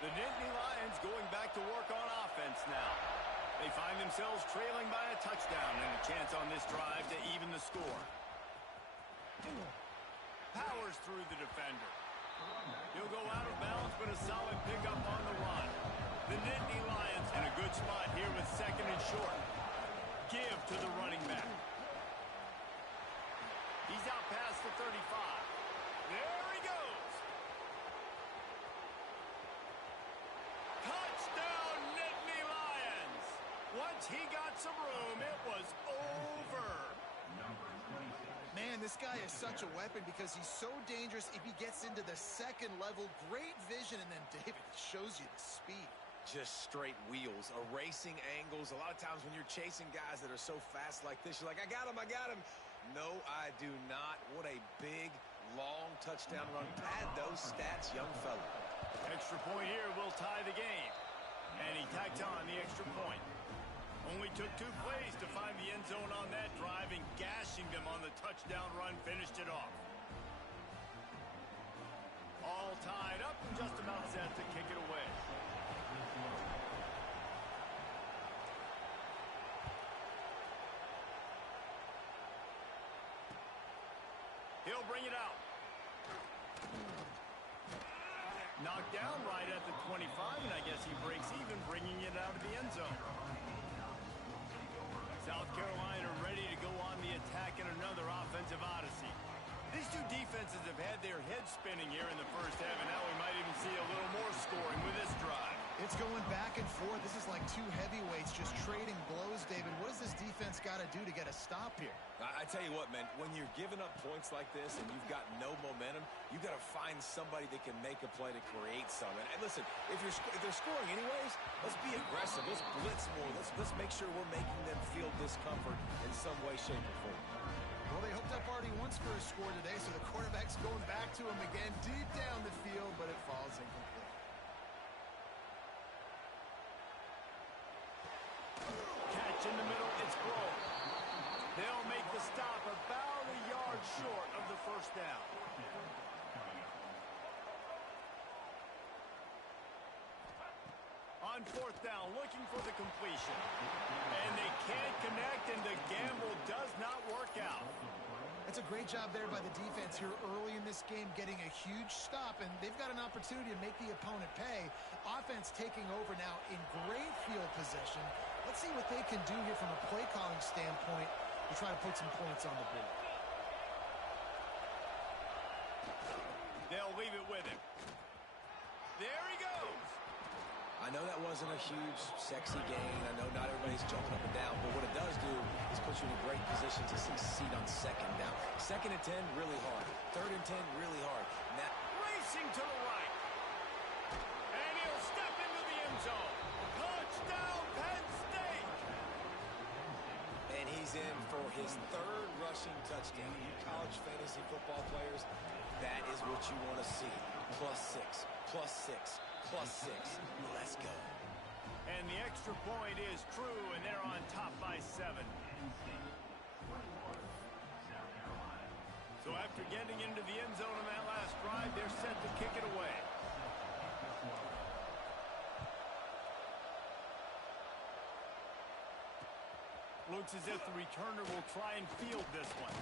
The Nittany Lions going back to work on offense now. They find themselves trailing by a touchdown and a chance on this drive to even the score. Powers through the defender. He'll go out of bounds, but a solid pickup on the run. The Nittany Lions in a good spot here with 2nd and short. Give to the running back. He's out past the 35. There he goes. Touchdown, Nittany Lions. Once he got some room, it was over. Man, this guy is such a weapon because he's so dangerous if he gets into the 2nd level. Great vision, and then David shows you the speed. Just straight wheels, erasing angles. A lot of times when you're chasing guys that are so fast like this, you're like, I got him, I got him. No, I do not. What a big, long touchdown run. Pad those stats, young fella. Extra point here will tie the game. And he tacked on the extra point. Only took 2 plays to find the end zone on that drive, and gashing them on the touchdown run finished it off. All tied up and just about set to kick it away. He'll bring it out. Knocked down right at the 25, and I guess he breaks even, bringing it out of the end zone. South Carolina ready to go on the attack in another offensive odyssey. These two defenses have had their heads spinning here in the first half, and now we might even see a little more scoring with this drive. It's going back and forth. This is like 2 heavyweights just trading blows, David. What does this defense got to do to get a stop here? I tell you what, man, when you're giving up points like this and you've got no momentum, you've got to find somebody that can make a play to create something. And listen, if they're scoring anyways, let's be aggressive. Let's blitz more. Let's make sure we're making them feel discomfort in some way, shape, or form. Well, they hooked up already once for a score today, so the quarterback's going back to him again deep down the field, but it falls incomplete. Catch in the middle, it's Grove. They'll make the stop about a yard short of the first down. On 4th down, looking for the completion. And they can't connect, and the gamble does not work out. That's a great job there by the defense here early in this game, getting a huge stop, and they've got an opportunity to make the opponent pay. Offense taking over now in great field possession. Let's see what they can do here from a play calling standpoint to try to put some points on the board. They'll leave it with him. There he goes. I know that wasn't a huge, sexy gain. I know not everybody's jumping up and down, but what it does do is put you in a great position to succeed on 2nd down. 2nd and 10, really hard. 3rd and 10, really hard. Now, racing to the right. And he'll step into the end zone. Touchdown, Penn State. And he's in for his 3rd rushing touchdown. You college fantasy football players, that is what you want to see. +6, +6. +6. Let's go. And the extra point is true, and they're on top by 7. So after getting into the end zone on that last drive, they're set to kick it away. Looks as if the returner will try and field this one.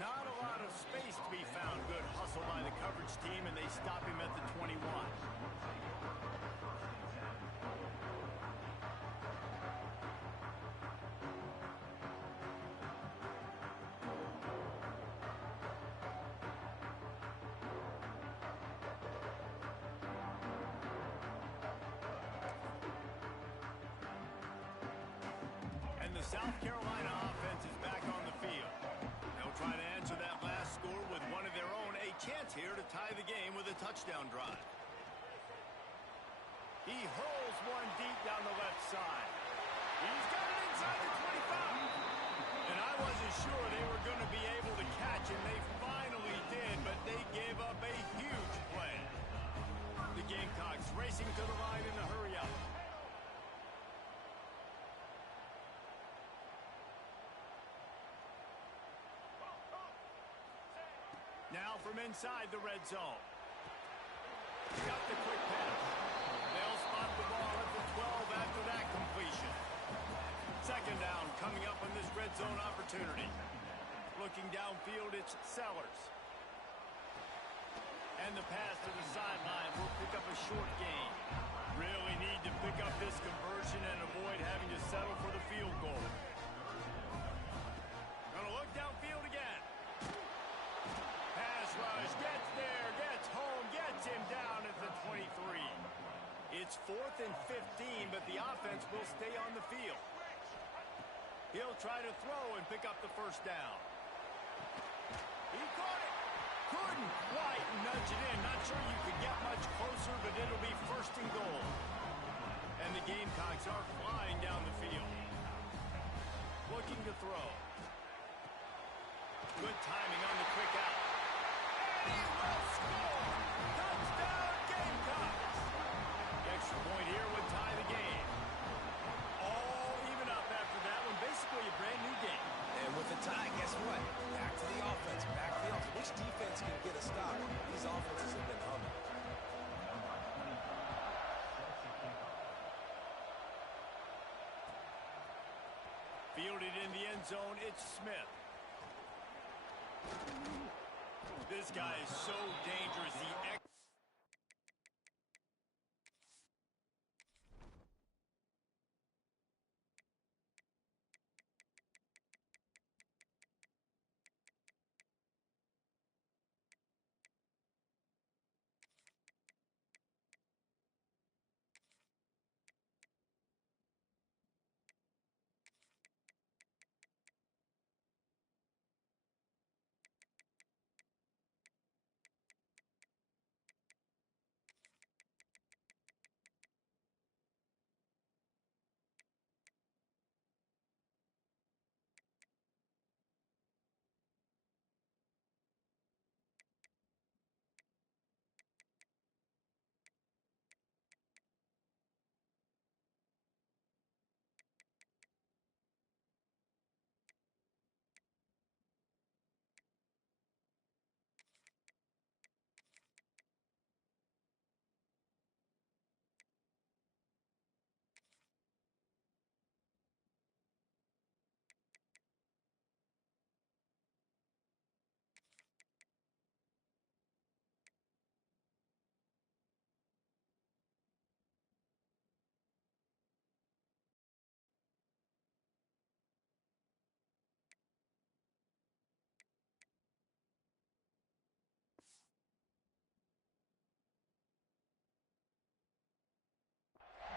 Not a lot of space to be found. Good hustle by the coverage team, and they stop him at the 21. The South Carolina offense is back on the field. They'll try to answer that last score with one of their own. A chance here to tie the game with a touchdown drive. He hurls one deep down the left side. He's got it inside the 25. And I wasn't sure they were going to be able to catch him. They finally did, but they gave up a huge play. The Gamecocks racing to the line in a hurry-up. Now from inside the red zone. Got the quick pass. They'll spot the ball at the 12 after that completion. Second down coming up on this red zone opportunity. Looking downfield, it's Sellers. And the pass to the sideline will pick up a short gain. Really need to pick up this conversion and avoid having to settle for the field goal. Gonna look downfield again. Pass rush, gets there, gets home, gets him down at the 23. It's 4th and 15, but the offense will stay on the field. He'll try to throw and pick up the first down. He caught it. Couldn't quite nudge it in. Not sure you could get much closer, but it'll be 1st and goal. And the Gamecocks are flying down the field. Looking to throw. Good timing on the quick out. And he will score! Touchdown, Gamecocks! The extra point here would tie the game. All even up after that one. Basically a brand new game. And with the tie, guess what? Back to the offense, backfield. Which defense can get a stop? These offenses have been humming. Fielded in the end zone, it's Smith. This guy is so dangerous.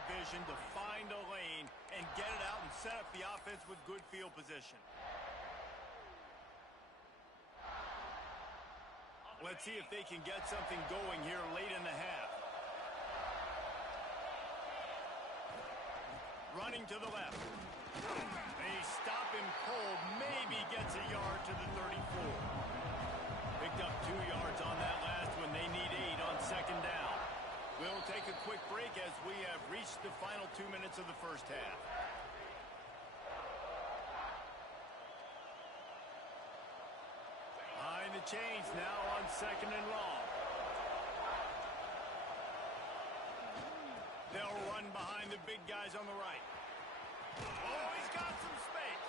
Vision to find a lane and get it out and set up the offense with good field position. Let's see if they can get something going here late in the half. Running to the left. They stop him cold. Maybe gets a yard to the 34. Picked up 2 yards on that last one. They need 8 on second down. We'll take a quick break as we have reached the final 2 minutes of the first half. Behind the chains now on second and long. They'll run behind the big guys on the right. Oh, he's got some space.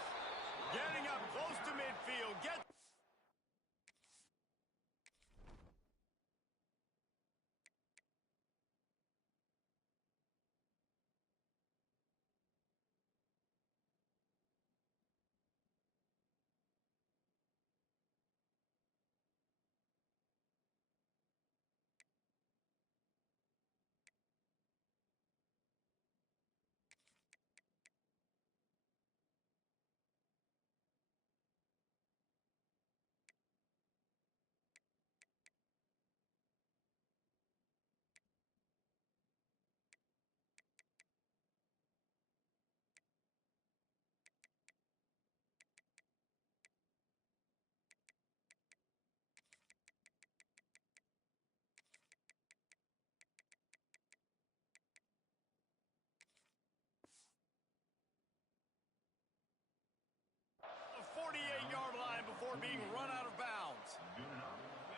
before being run out of bounds.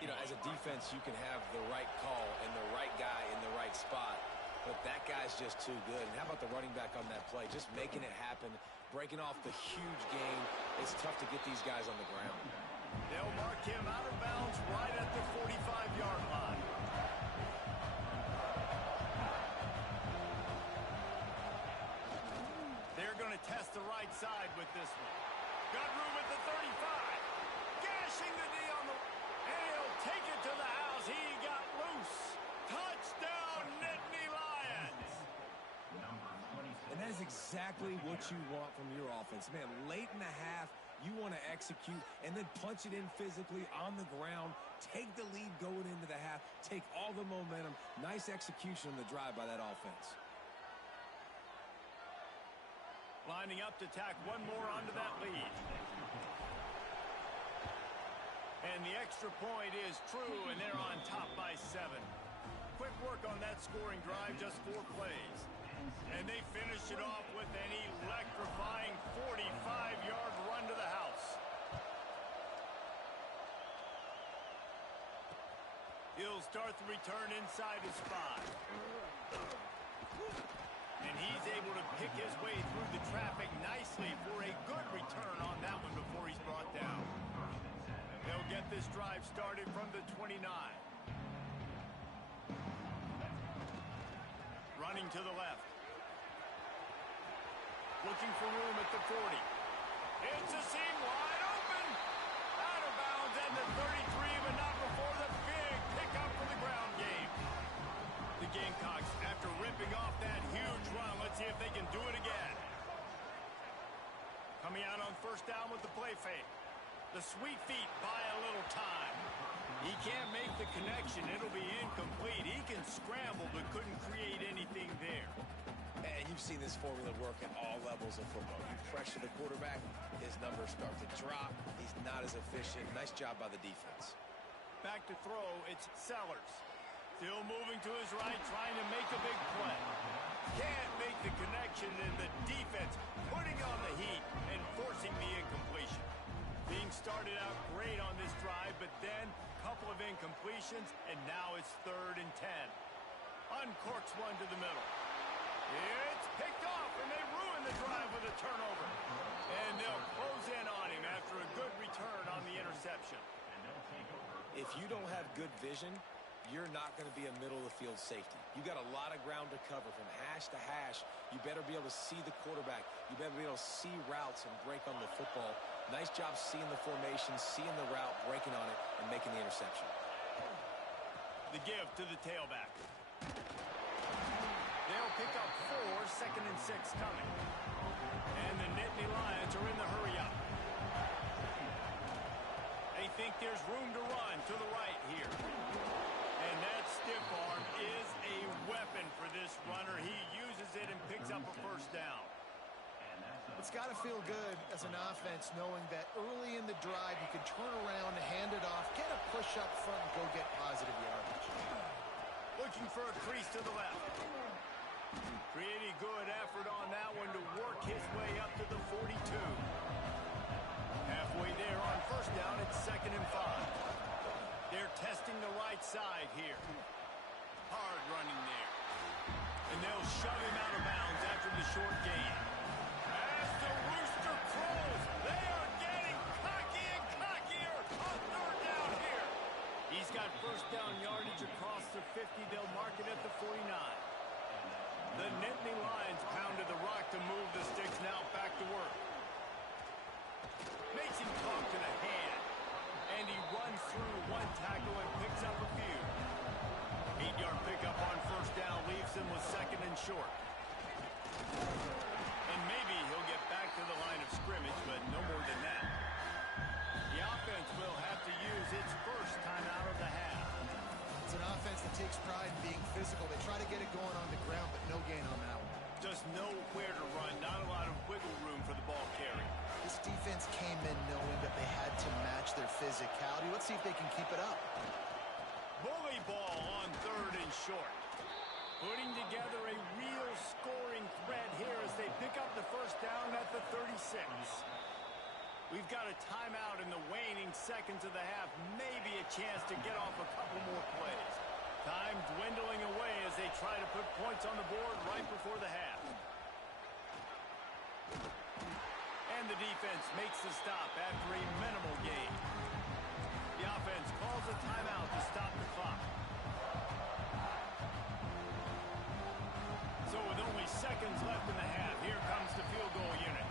You know, as a defense, you can have the right call and the right guy in the right spot, but that guy's just too good. And how about the running back on that play? Just making it happen, breaking off the huge gain. It's tough to get these guys on the ground. They'll mark him out of bounds right at the 45-yard line. They're going to test the right side with this one. Got room at the 35. Gashing the knee on the... And he'll take it to the house. He got loose. Touchdown, Nittany Lions. And that is exactly what you want from your offense. Man, late in the half, you want to execute and then punch it in physically on the ground. Take the lead going into the half. Take all the momentum. Nice execution on the drive by that offense. Lining up to tack one more onto that lead. And the extra point is true, and they're on top by 7. Quick work on that scoring drive, just 4 plays. And they finish it off with an electrifying 45-yard run to the house. He'll start the return inside his 5. And he's able to pick his way through the traffic nicely for a good return on that one before he's brought down. They'll get this drive started from the 29. Running to the left. Looking for room at the 40. It's a seam wide open. Out of bounds at the 33, but not before the big pickup for the ground game. The Gamecocks, after ripping off that huge run, let's see if they can do it again. Coming out on first down with the play fake. The sweet feet buy a little time. He can't make the connection. It'll be incomplete. He can scramble, but couldn't create anything there. And you've seen this formula work at all levels of football. You pressure the quarterback, his numbers start to drop. He's not as efficient. Nice job by the defense. Back to throw, it's Sellers. Still moving to his right, trying to make a big play. Can't make the connection, and the defense putting on the heat and forcing the incompletion. Being started out great on this drive, but then a couple of incompletions, and now it's 3rd and 10. Uncorks one to the middle. It's picked off, and they ruin the drive with a turnover. And they'll close in on him after a good return on the interception. If you don't have good vision, you're not going to be a middle-of-the-field safety. You got a lot of ground to cover from hash to hash. You better be able to see the quarterback. You better be able to see routes and break on the football. Nice job seeing the formation, seeing the route, breaking on it, and making the interception. The give to the tailback. They'll pick up 4, 2nd and 6 coming. And the Nittany Lions are in the hurry-up. They think there's room to run to the right here. And that stiff arm is a weapon for this runner. He uses it and picks up a first down. It's got to feel good as an offense knowing that early in the drive you can turn around, hand it off, get a push up front, and go get positive yardage. Looking for a crease to the left. Pretty good effort on that one to work his way up to the 42. Halfway there on first down, it's 2nd and 5. They're testing the right side here. Hard running there. And they'll shove him out of bounds after the short gain. As the rooster crows, they are getting cocky and cockier on 3rd down here. He's got first down yardage across the 50. They'll mark it at the 49. The Nittany Lions pounded the rock to move the sticks. Now back to work. Makes him talk to the hand. And he runs through one tackle and picks up a few. 8-yard pickup on first down leaves him with 2nd and short. And maybe he'll get back to the line of scrimmage, but no more than that. The offense will have to use its first time out of the half. It's an offense that takes pride in being physical. They try to get it going on the ground, but no gain on that one. Just nowhere to run, not a lot of wiggle room for the ball carry. This defense came in knowing that they had to match their physicality. Let's see if they can keep it up. Bully ball on 3rd and short. Putting together a real scoring threat here as they pick up the first down at the 36. We've got a timeout in the waning seconds of the half. Maybe a chance to get off a couple more plays. Time dwindling away as they try to put points on the board right before the half. And the defense makes the stop after a minimal gain. The offense calls a timeout to stop the clock. So with only seconds left in the half, here comes the field goal unit.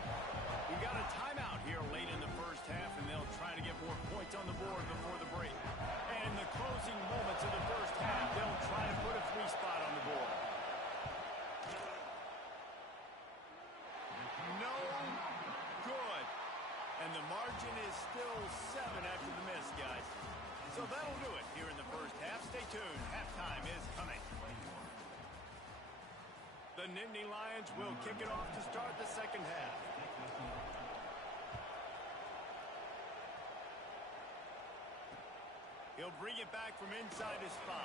We've got a timeout here late in the first half, and they'll try to get more points on the board before the break. And in the closing moments of the first half, they'll try to put a 3-spot on the board. No good. And the margin is still 7 after the miss, guys. So that'll do it here in the first half. Stay tuned. Halftime is coming. The Nittany Lions will kick it off to start the second half. He'll bring it back from inside his 5.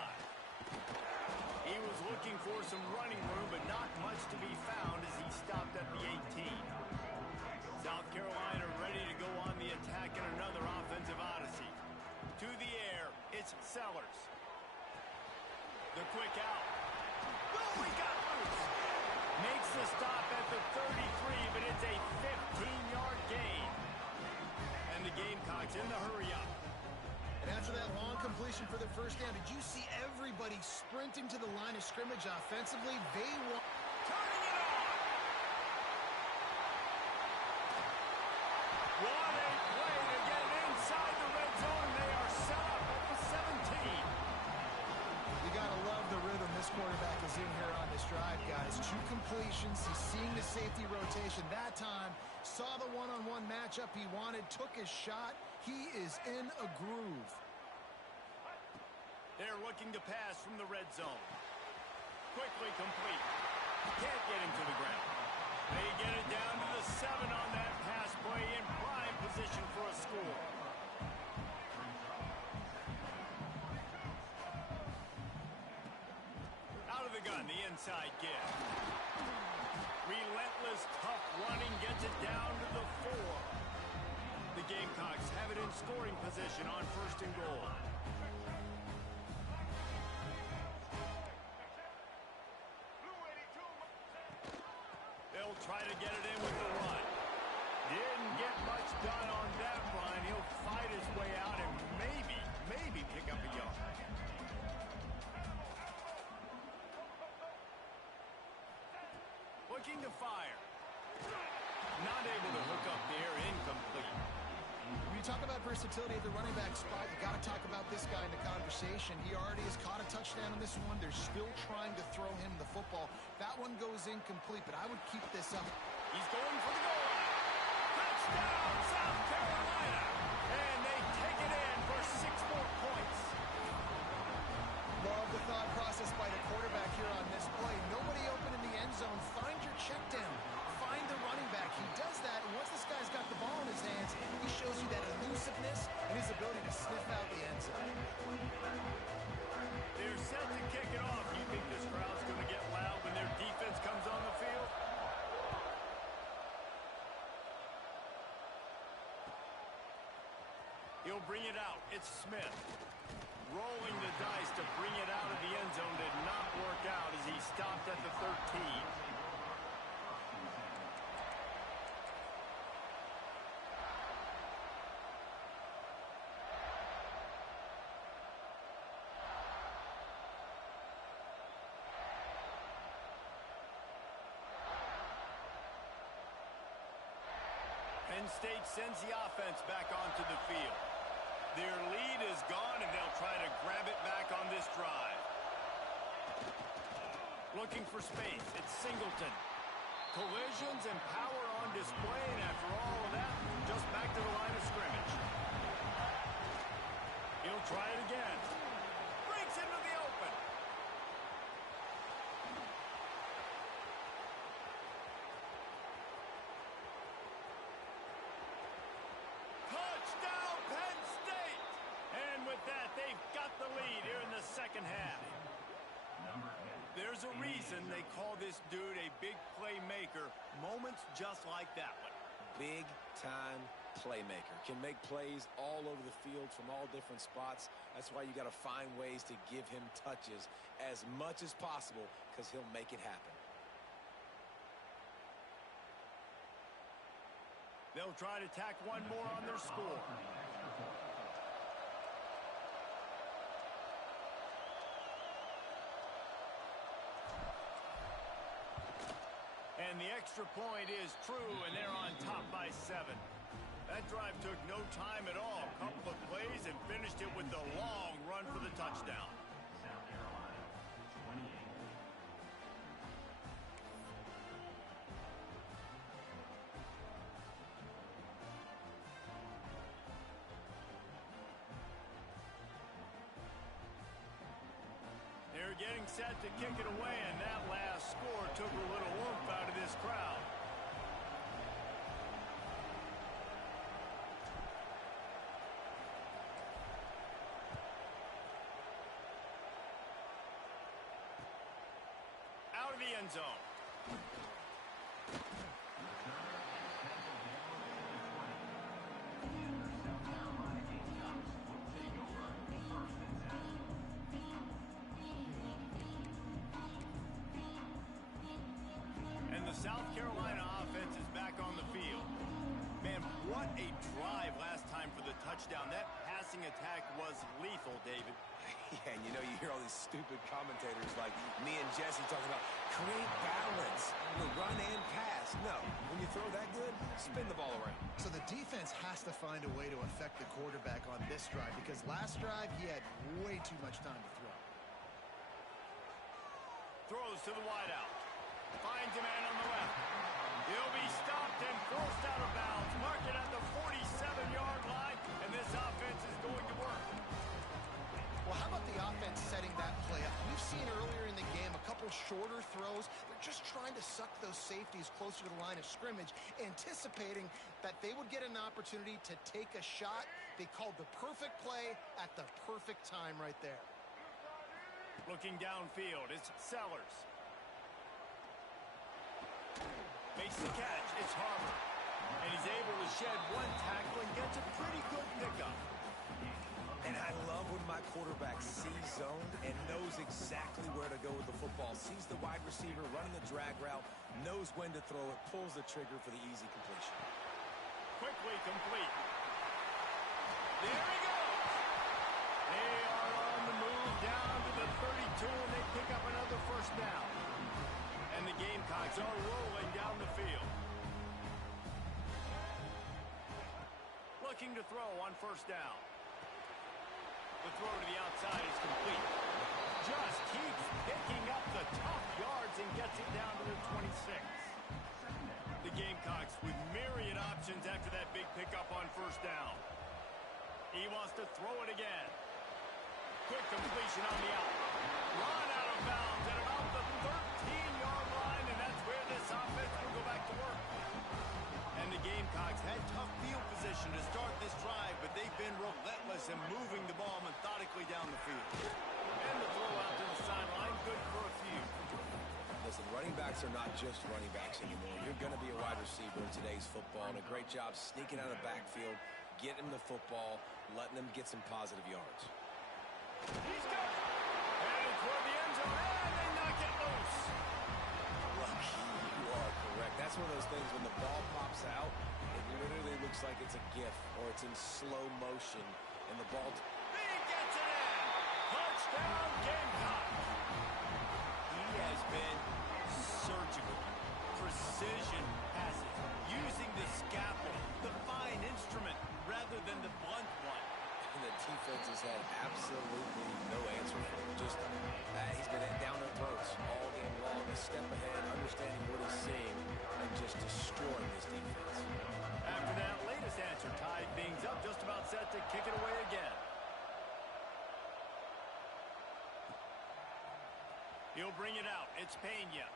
He was looking for some running room, but not much to be found as he stopped at the 18. South Carolina ready to go on the attack in another offensive odyssey. To the air, it's Sellers. The quick out. Oh, he got loose. Makes the stop at the 33, but it's a 15-yard gain. And the Gamecocks in the hurry-up. And after that long completion for the first down, did you see everybody sprinting to the line of scrimmage offensively? They want... Turning it on! What a play to get it inside the red zone, and they are set up at the 17. You gotta love the rhythm this quarterback is in here on this drive, guys. 2 completions, he's seeing the safety rotation that time, saw the one-on-one matchup he wanted, took his shot. He is in a groove. They're looking to pass from the red zone. Quickly complete. Can't get him to the ground. They get it down to the 7 on that pass play in prime position for a score. Out of the gun, the inside give. Relentless, tough running gets it down to the 4. The Gamecocks have it in scoring position on 1st and goal. They'll try to get it in with the run. Didn't get much done on that run. He'll fight his way out and maybe pick up a yard. Looking to fire. Not able to hook up there, incomplete. When you talk about versatility at the running back spot, you got to talk about this guy in the conversation. He already has caught a touchdown on this one. They're still trying to throw him the football. That one goes incomplete, but I would keep this up. He's going for the goal line. Touchdown, South Carolina! And they take it in for 6 more points. Love the thought process by the quarterback here on this play. Nobody open in the end zone. Find your check down. Find the running back. He does that, and once this guy's got the ball in his hands, he shows you that elusiveness and his ability to sniff out the end zone. They're set to kick it off. You think this crowd's going to get loud when their defense comes on the field? He'll bring it out. It's Smith. Rolling the dice to bring it out of the end zone did not work out as he stopped at the 13. Penn State sends the offense back onto the field. Their lead is gone, and they'll try to grab it back on this drive. Looking for space. It's Singleton. Collisions and power on display, and after all of that, just back to the line of scrimmage. He'll try it again. Breaks into the open. Touchdown, Penn State! And with that, they've got the lead here in the second half. There's a reason they call this dude a big playmaker. Moments just like that one. Big-time playmaker. Can make plays all over the field from all different spots. That's why you got to find ways to give him touches as much as possible because he'll make it happen. They'll try to tack one more on their score. And the extra point is true, and they're on top by 7. That drive took no time at all. Couple of plays and finished it with the long run for the touchdown. South Carolina, 28. They're getting set to kick it away, and that last score took a little oomph out of this crowd. Out of the end zone. And the South Carolina offense is back on the field. Man, what a drive last time for the touchdown. That passing attack was lethal, David. Yeah, and you know, you hear all these stupid commentators like me and Jesse talking about create balance, run and pass. No, when you throw that good, spin the ball around. So the defense has to find a way to affect the quarterback on this drive because last drive he had way too much time to throw. Throws to the wideout. Finds a man on the left. He'll be stopped and forced out of bounds. Mark it at the 47-yard line, and this offense is going to work. Well, how about the offense setting that play up? We've seen earlier in the game a couple shorter throws. They're just trying to suck those safeties closer to the line of scrimmage, anticipating that they would get an opportunity to take a shot. They called the perfect play at the perfect time right there. Looking downfield, it's Sellers. Makes the catch, it's Harper. And he's able to shed one tackle and gets a pretty good pickup. And I love when my quarterback sees zoned and knows exactly where to go with the football. Sees the wide receiver running the drag route, knows when to throw it, pulls the trigger for the easy completion. Quickly complete. There he goes. They are on the move down to the 32, and they pick up another first down. And the Gamecocks are rolling down the field. Looking to throw on first down. The throw to the outside is complete. Just keeps picking up the tough yards and gets it down to the 26. The Gamecocks with myriad options after that big pickup on first down. He wants to throw it again. Quick completion on the out. Run out of bounds at about the 13-yard line, and that's where this offense will go back to work. And the Gamecocks had tough field position to start this drive, but they've been relentless in moving the ball methodically down the field. And the throw out to the sideline, good for a few. Listen, running backs are not just running backs anymore. You're going to be a wide receiver in today's football, and a great job sneaking out of the backfield, getting him the football, letting him get some positive yards. He's got it. Headed toward the end zone, and they knock it loose. Lucky, you are correct. That's one of those things when the ball pops out, it literally looks like it's a GIF or it's in slow motion, and the ball... He gets it in. Touchdown, Gamecock. He has been surgical. Precision passes. Using the scalpel, the fine instrument, rather than the blunt one. And the defense has had absolutely no answer for him. Just, he's been down their throats all game long. A step ahead, understanding what he's seeing, and just destroying this defense. After that latest answer, tied things up, just about set to kick it away again. He'll bring it out. It's Pena.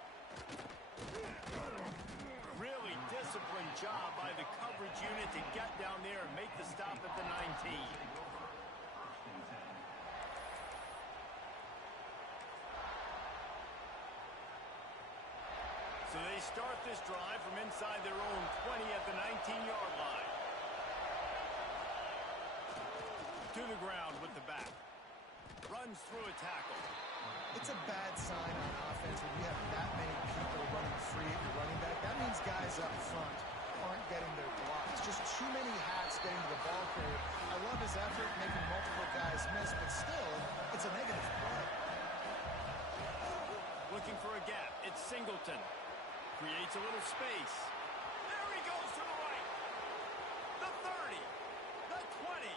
Really disciplined job by the coverage unit to get down there and make the stop at the 19. So they start this drive from inside their own 20 at the 19-yard line. the ground with the back. Runs through a tackle. It's a bad sign on offense when you have that many people running free at your running back. That means guys up front aren't getting their blocks. Just too many hats getting to the ball carrier. I love his effort, making multiple guys miss, but still, it's a negative play. Looking for a gap. It's Singleton. Creates a little space. There he goes to the right. The 30. The 20.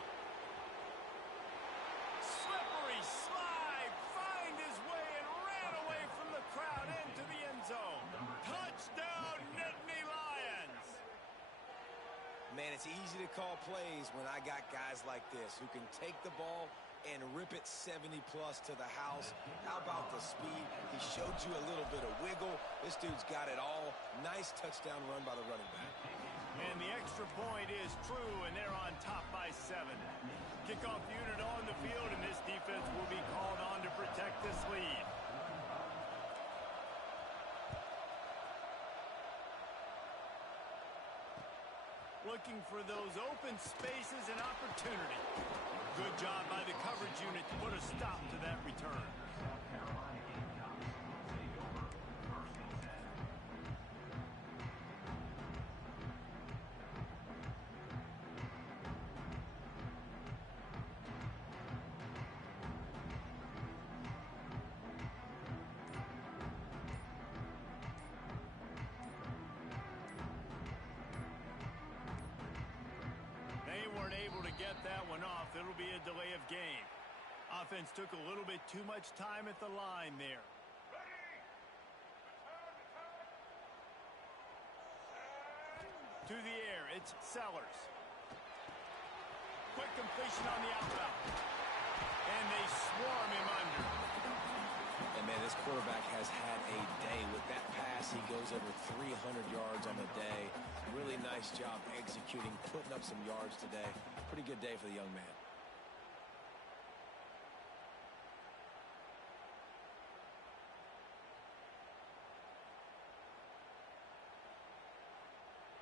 Slippery slide. Find his way and ran away from the crowd into the end zone. Touchdown, Nittany Lions. Man, it's easy to call plays when I got guys like this who can take the ball and rip it 70-plus to the house. How about the speed? He showed you a little bit of wiggle. This dude's got it all. Nice touchdown run by the running back. And the extra point is true, and they're on top by 7. Kickoff unit on the field, and this defense will be called on to protect this lead. Looking for those open spaces and opportunity. Good job by the coverage unit to put a stop to that return. That one off. It'll be a delay of game. Offense took a little bit too much time at the line there. To the air, it's Sellers. Quick completion on the outroute. And they swarm him under. And man, this quarterback has had a day. With that pass, he goes over 300 yards on the day. Really nice job executing, putting up some yards today. Pretty good day for the young man.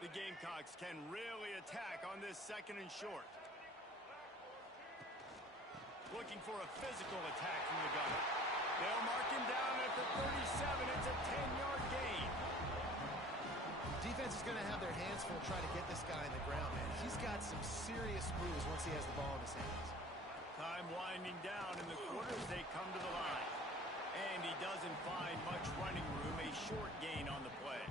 The Gamecocks can really attack on this 2nd and short. Looking for a physical attack from the gun. They'll mark him down at the 37. It's a 10-yard gain. Defense is going to have their hands full trying to get this guy in the ground, man. He's got some serious moves once he has the ball in his hands. Time winding down in the quarter as they come to the line. And he doesn't find much running room. A short gain on the play.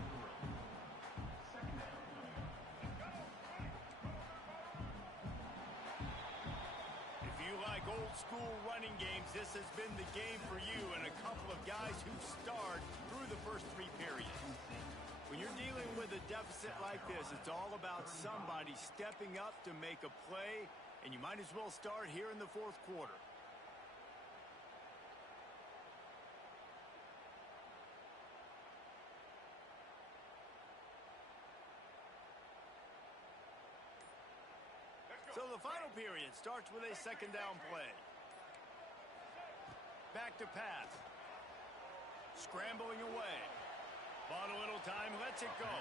If you like old school running games, this has been the game for you and a couple of guys who starred through the first 3 periods. When you're dealing with a deficit like this, it's all about somebody stepping up to make a play, and you might as well start here in the 4th quarter. So the final period starts with a 2nd down play. Back to pass. Scrambling away. Bought a little time, lets it go.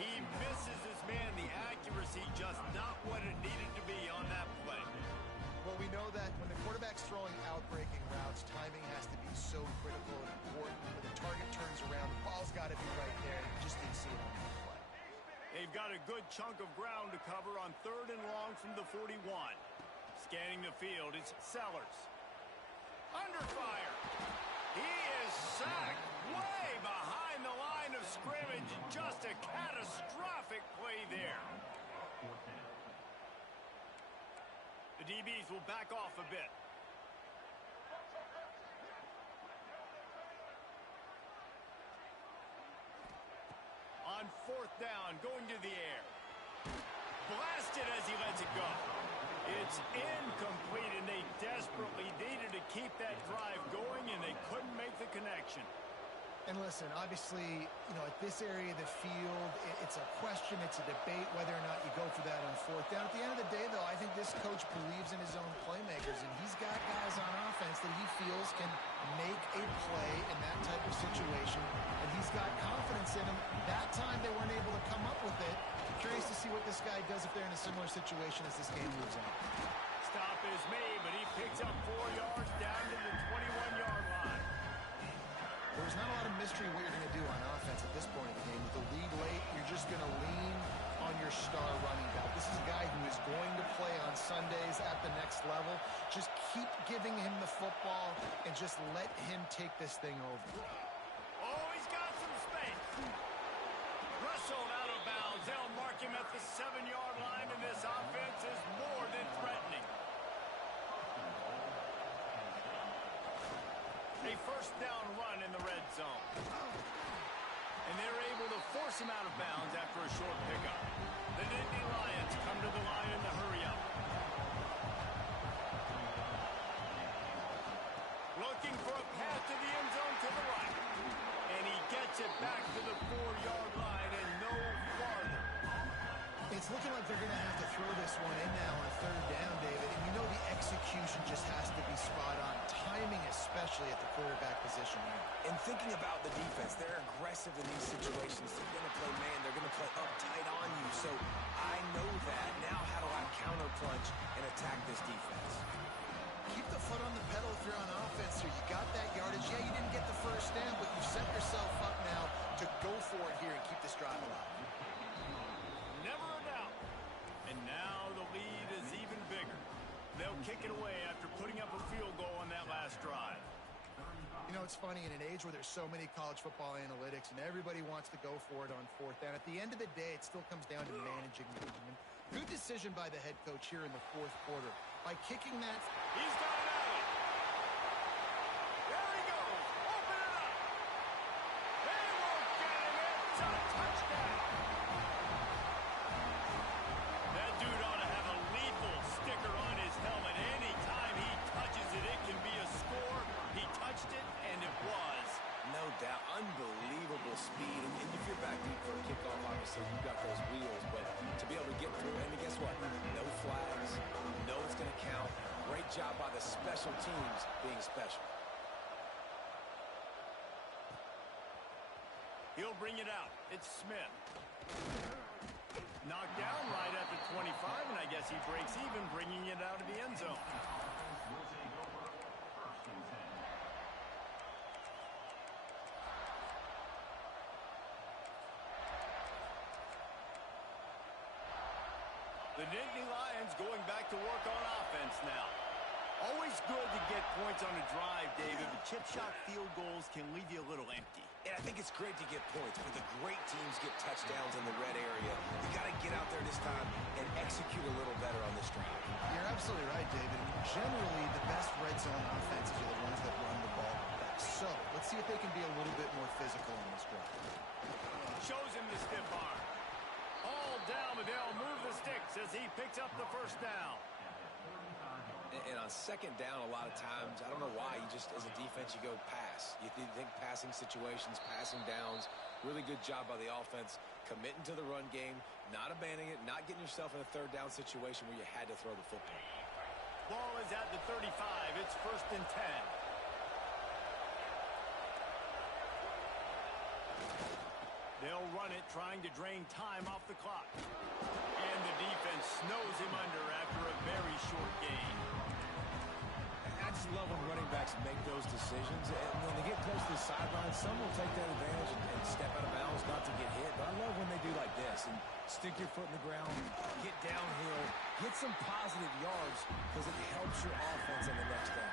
He misses his man. The accuracy just not what it needed to be on that play. Well, we know that when the quarterback's throwing out-breaking routes, timing has to be so critical and important. When the target turns around, the ball's got to be right there. You just didn't see it on that play. They've got a good chunk of ground to cover on 3rd and long from the 41. Scanning the field, it's Sellers. Under fire. He is sacked way behind the line of scrimmage. Just a catastrophic play there. The DBs will back off a bit. On 4th down, going to the air. Blasted as he lets it go. It's incomplete, and they desperately needed to keep that drive going, and they couldn't make the connection. And listen, obviously, at this area of the field, it's a question, it's a debate whether or not you go for that on 4th down. At the end of the day, though, I think this coach believes in his own playmakers, and he's got guys on offense that he feels can make a play in that type of situation, and he's got confidence in him. That time they weren't able to come up with it. Curious to see what this guy does if they're in a similar situation as this game moves on. stop is made, but he picks up 4 yards down to the 21-yard line. There's not a lot of mystery what you're going to do on offense at this point in the game. With the lead late, you're just going to lean on your star running back. This is a guy who is going to play on Sundays at the next level. Just keep giving him the football and just let him take this thing over. Oh, he's got some space. Wrestled out of bounds. They'll mark him at the 7-yard line, and this offense is more than threatening. A first down run in the red zone. And they're able to force him out of bounds after a short pickup. The Nittany Lions come to the line in the hurry-up. Looking for a path to the end zone to the right. And he gets it back to the 4-yard line and no farther. It's looking like they're going to have to throw this one in now on third down, David. And you know the execution just has to be spot on. Timing especially at the quarterback position here. And thinking about the defense, they're aggressive in these situations. They're going to play man. They're going to play up tight on you. So I know that. Now how do I counter-punch and attack this defense? Keep the foot on the pedal if you're on offense here. You got that yardage. Yeah, you didn't get the first down, but you set yourself up now to go for it here and keep this drive alive. Never a doubt. And now the lead is even bigger. They'll kick it away after putting up a field goal on that last drive. You know, it's funny, in an age where there's so many college football analytics and everybody wants to go for it on fourth down, at the end of the day, it still comes down to managing the game. Good decision by the head coach here in the fourth quarter. By kicking that... He's got it out. There he goes. Open it up. They won't get him. It's a touchdown. That dude ought to have a lethal sticker on his helmet. Anytime he touches it, it can be a score. He touched it, and it was. No doubt. Unbelievable speed. And if you're back deep for a kickoff, obviously, you've got those wheels. But to be able to get through, and guess what? No flags. No, it's going to count. Great job by the special teams being special. He'll bring it out. It's Smith. Knocked down right at the 25, and I guess he breaks even, bringing it out of the end zone. The Nittany Lions going back to work on offense now. Always good to get points on a drive, David, but chip shot field goals can leave you a little empty. And I think it's great to get points, but the great teams get touchdowns in the red area. You got to get out there this time and execute a little better on this drive. You're absolutely right, David. Generally, the best red zone offenses are the ones that run the ball best. So, let's see if they can be a little bit more physical in this drive. Shows him the stiff arm. All down, but they'll move the sticks as he picks up the first down. And on second down, a lot of times, I don't know why, you just, as a defense, you go pass. You think passing situations, passing downs. Really good job by the offense, committing to the run game, not abandoning it, not getting yourself in a third down situation where you had to throw the football. Ball is at the 35. It's 1st and 10. They'll run it, trying to drain time off the clock. And the defense snows him under after a very short gain. I just love when running backs make those decisions. And when they get close to the sideline, some will take that advantage and step out of bounds not to get hit. But I love when they do like this and stick your foot in the ground, get downhill, get some positive yards because it helps your offense on the next down.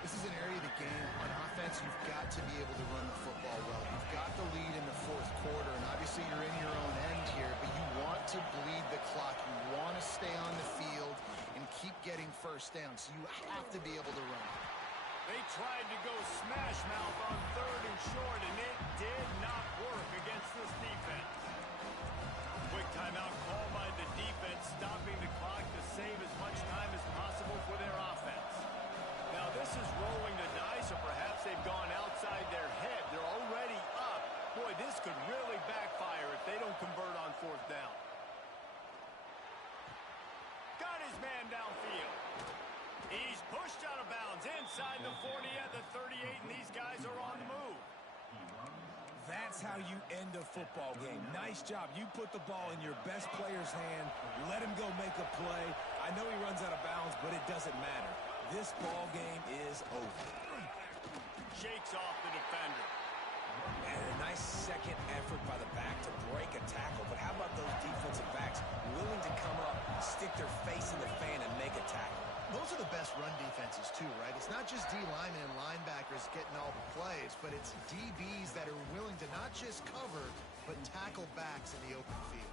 This is an area of the game. On offense, you've got to be able to run the football well. You've got the lead in the fourth quarter, and obviously you're in your own end here, but you want to bleed the clock. You want to stay on the field and keep getting first down, so you have to be able to run. They tried to go smash mouth on 3rd and short, and it did not work against this defense. Quick timeout call by the defense, stopping the clock to save as much time as possible for their offense. Now this is rolling the dice, or perhaps they've gone outside their head. They're already up. Boy, this could really backfire if they don't convert on 4th down. Got his man downfield. He's pushed out of bounds inside the 40 at the 38, and these guys are on the move. That's how you end a football game. Nice job. You put the ball in your best player's hand. Let him go make a play. I know he runs out of bounds, doesn't matter. This ball game is over. Shakes off the defender. And a nice second effort by the back to break a tackle. But how about those defensive backs willing to come up, stick their face in the fan, and make a tackle? Those are the best run defenses, too, right? It's not just D linemen and linebackers getting all the plays, but it's DBs that are willing to not just cover, but tackle backs in the open field.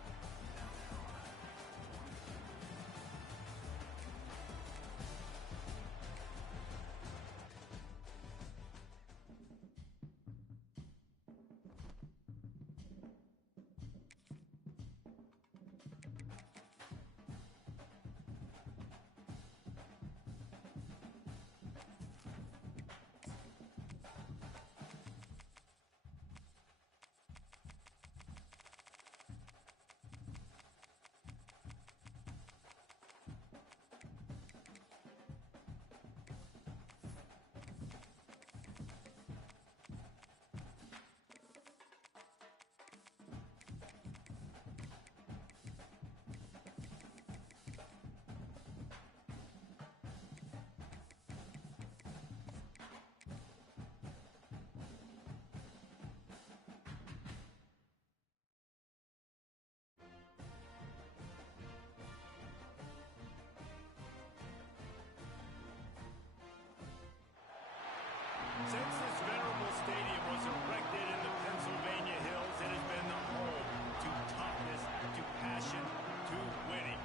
Since this venerable stadium was erected in the Pennsylvania Hills, it has been the home to toughness, to passion, to winning.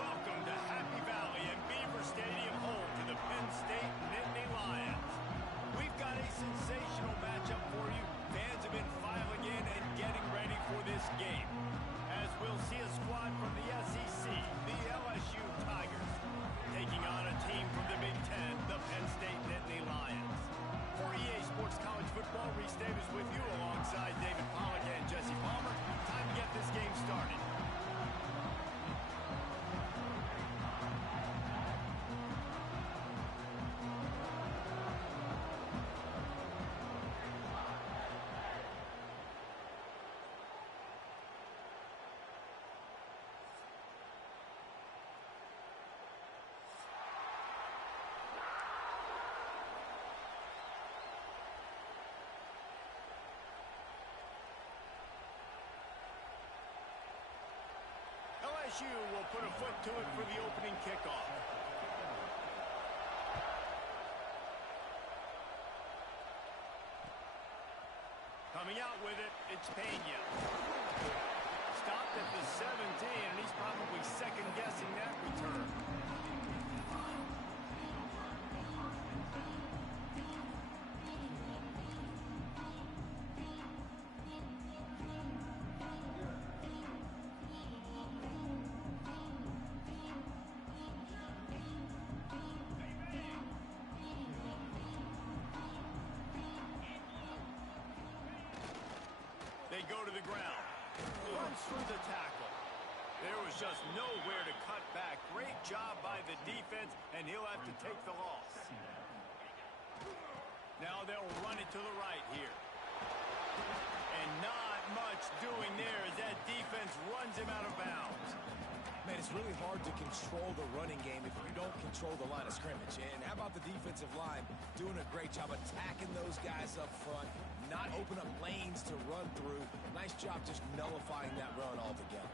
Welcome to Happy Valley and Beaver Stadium, home to the Penn State Nittany Lions. We've got a sensational matchup for you. Fans have been filing in and getting ready for this game, as we'll see a squad from the SEC, the LSU Tigers, taking on a team from the Big Ten, the Penn State Nittany Lions. For EA Sports College Football, Reese Davis with you alongside David Pollack and Jesse Palmer. Time to get this game started. LSU will put a foot to it for the opening kickoff. Coming out with it, it's Pena. Stopped at the 17, and he's probably second-guessing that return. They go to the ground. Runs through the tackle. There was just nowhere to cut back. Great job by the defense, and he'll have to take the loss. Now they'll run it to the right here. And not much doing there as that defense runs him out of bounds. Man, it's really hard to control the running game if you don't control the line of scrimmage. And how about the defensive line doing a great job attacking those guys up front, not open up lanes to run through. Nice job just nullifying that run altogether.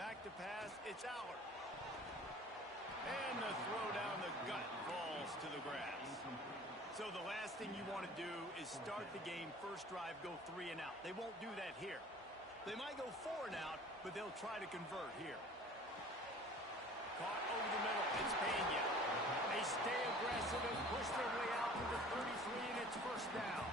Back to pass, it's Allard. And the throw down the gut falls to the grass. So the last thing you want to do is start the game, first drive, go 3 and out. They won't do that here. They might go 4 and out, but they'll try to convert here. Caught over the middle. It's Pena. They stay aggressive and push their way out to the 33, and it's first down.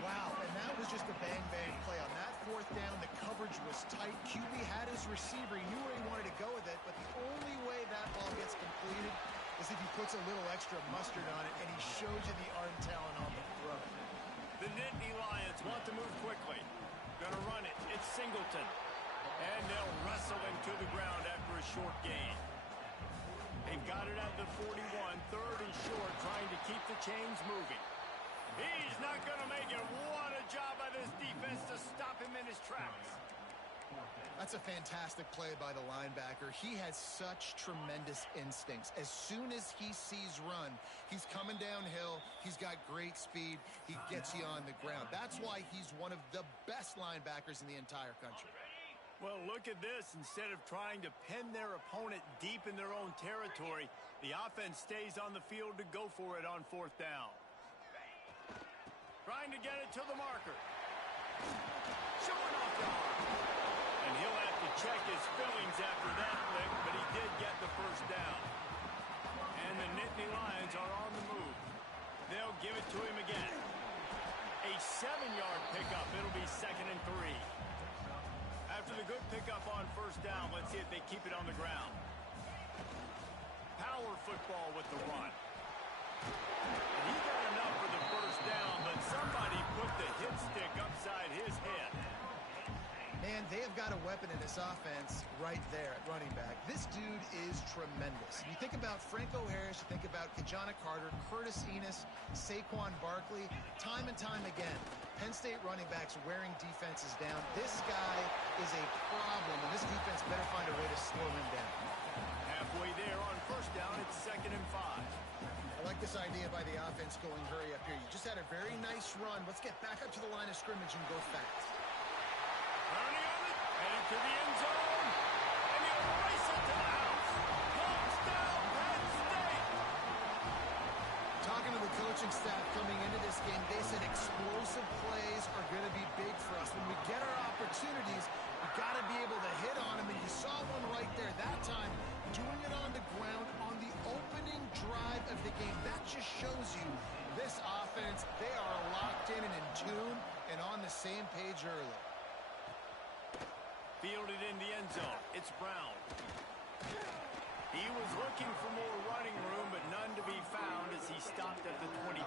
Wow, and that was just a bang-bang play. On that 4th down, the coverage was tight. QB had his receiver. He knew where he wanted to go with it, but the only way that ball gets completed is if he puts a little extra mustard on it, and he shows you the arm talent on the throw. The Nittany Lions want to move quickly. Gonna run it. It's Singleton. And they'll wrestle him to the ground after a short gain. They've got it at the 41, 3rd and short, trying to keep the chains moving. He's not going to make it. What a job by this defense to stop him in his tracks. That's a fantastic play by the linebacker. He has such tremendous instincts. As soon as he sees run, he's coming downhill. He's got great speed. He gets you on the ground. That's why he's one of the best linebackers in the entire country. Well, look at this. Instead of trying to pin their opponent deep in their own territory, the offense stays on the field to go for it on fourth down. Trying to get it to the marker. Showing off the arm. And he'll have to check his fillings after that flick, but he did get the first down. And the Nittany Lions are on the move. They'll give it to him again. A 7-yard pickup. It'll be 2nd and 3. After the good pickup on first down, let's see if they keep it on the ground. Power football with the run. And he got enough for the first down, but somebody put the hit stick upside his head. Man, they have got a weapon in this offense right there at running back. This dude is tremendous. You think about Franco Harris, you think about Kajana Carter, Curtis Enis, Saquon Barkley. Time and time again, Penn State running backs wearing defenses down. This guy is a problem, and this defense better find a way to slow him down. Halfway there on first down, it's 2nd and 5. I like this idea by the offense going hurry up here. You just had a very nice run. Let's get back up to the line of scrimmage and go fast. Turning on it, headed to the end zone, and he'll race it to the house. Touchdown, Penn State! Talking to the coaching staff coming into this game, they said explosive plays are going to be big for us. When we get our opportunities, we got to be able to hit on them, and you saw one right there that time, doing it on the ground on the opening drive of the game. That just shows you this offense, they are locked in and in tune and on the same page early. Fielded in the end zone. It's Brown. He was looking for more running room, but none to be found as he stopped at the 23.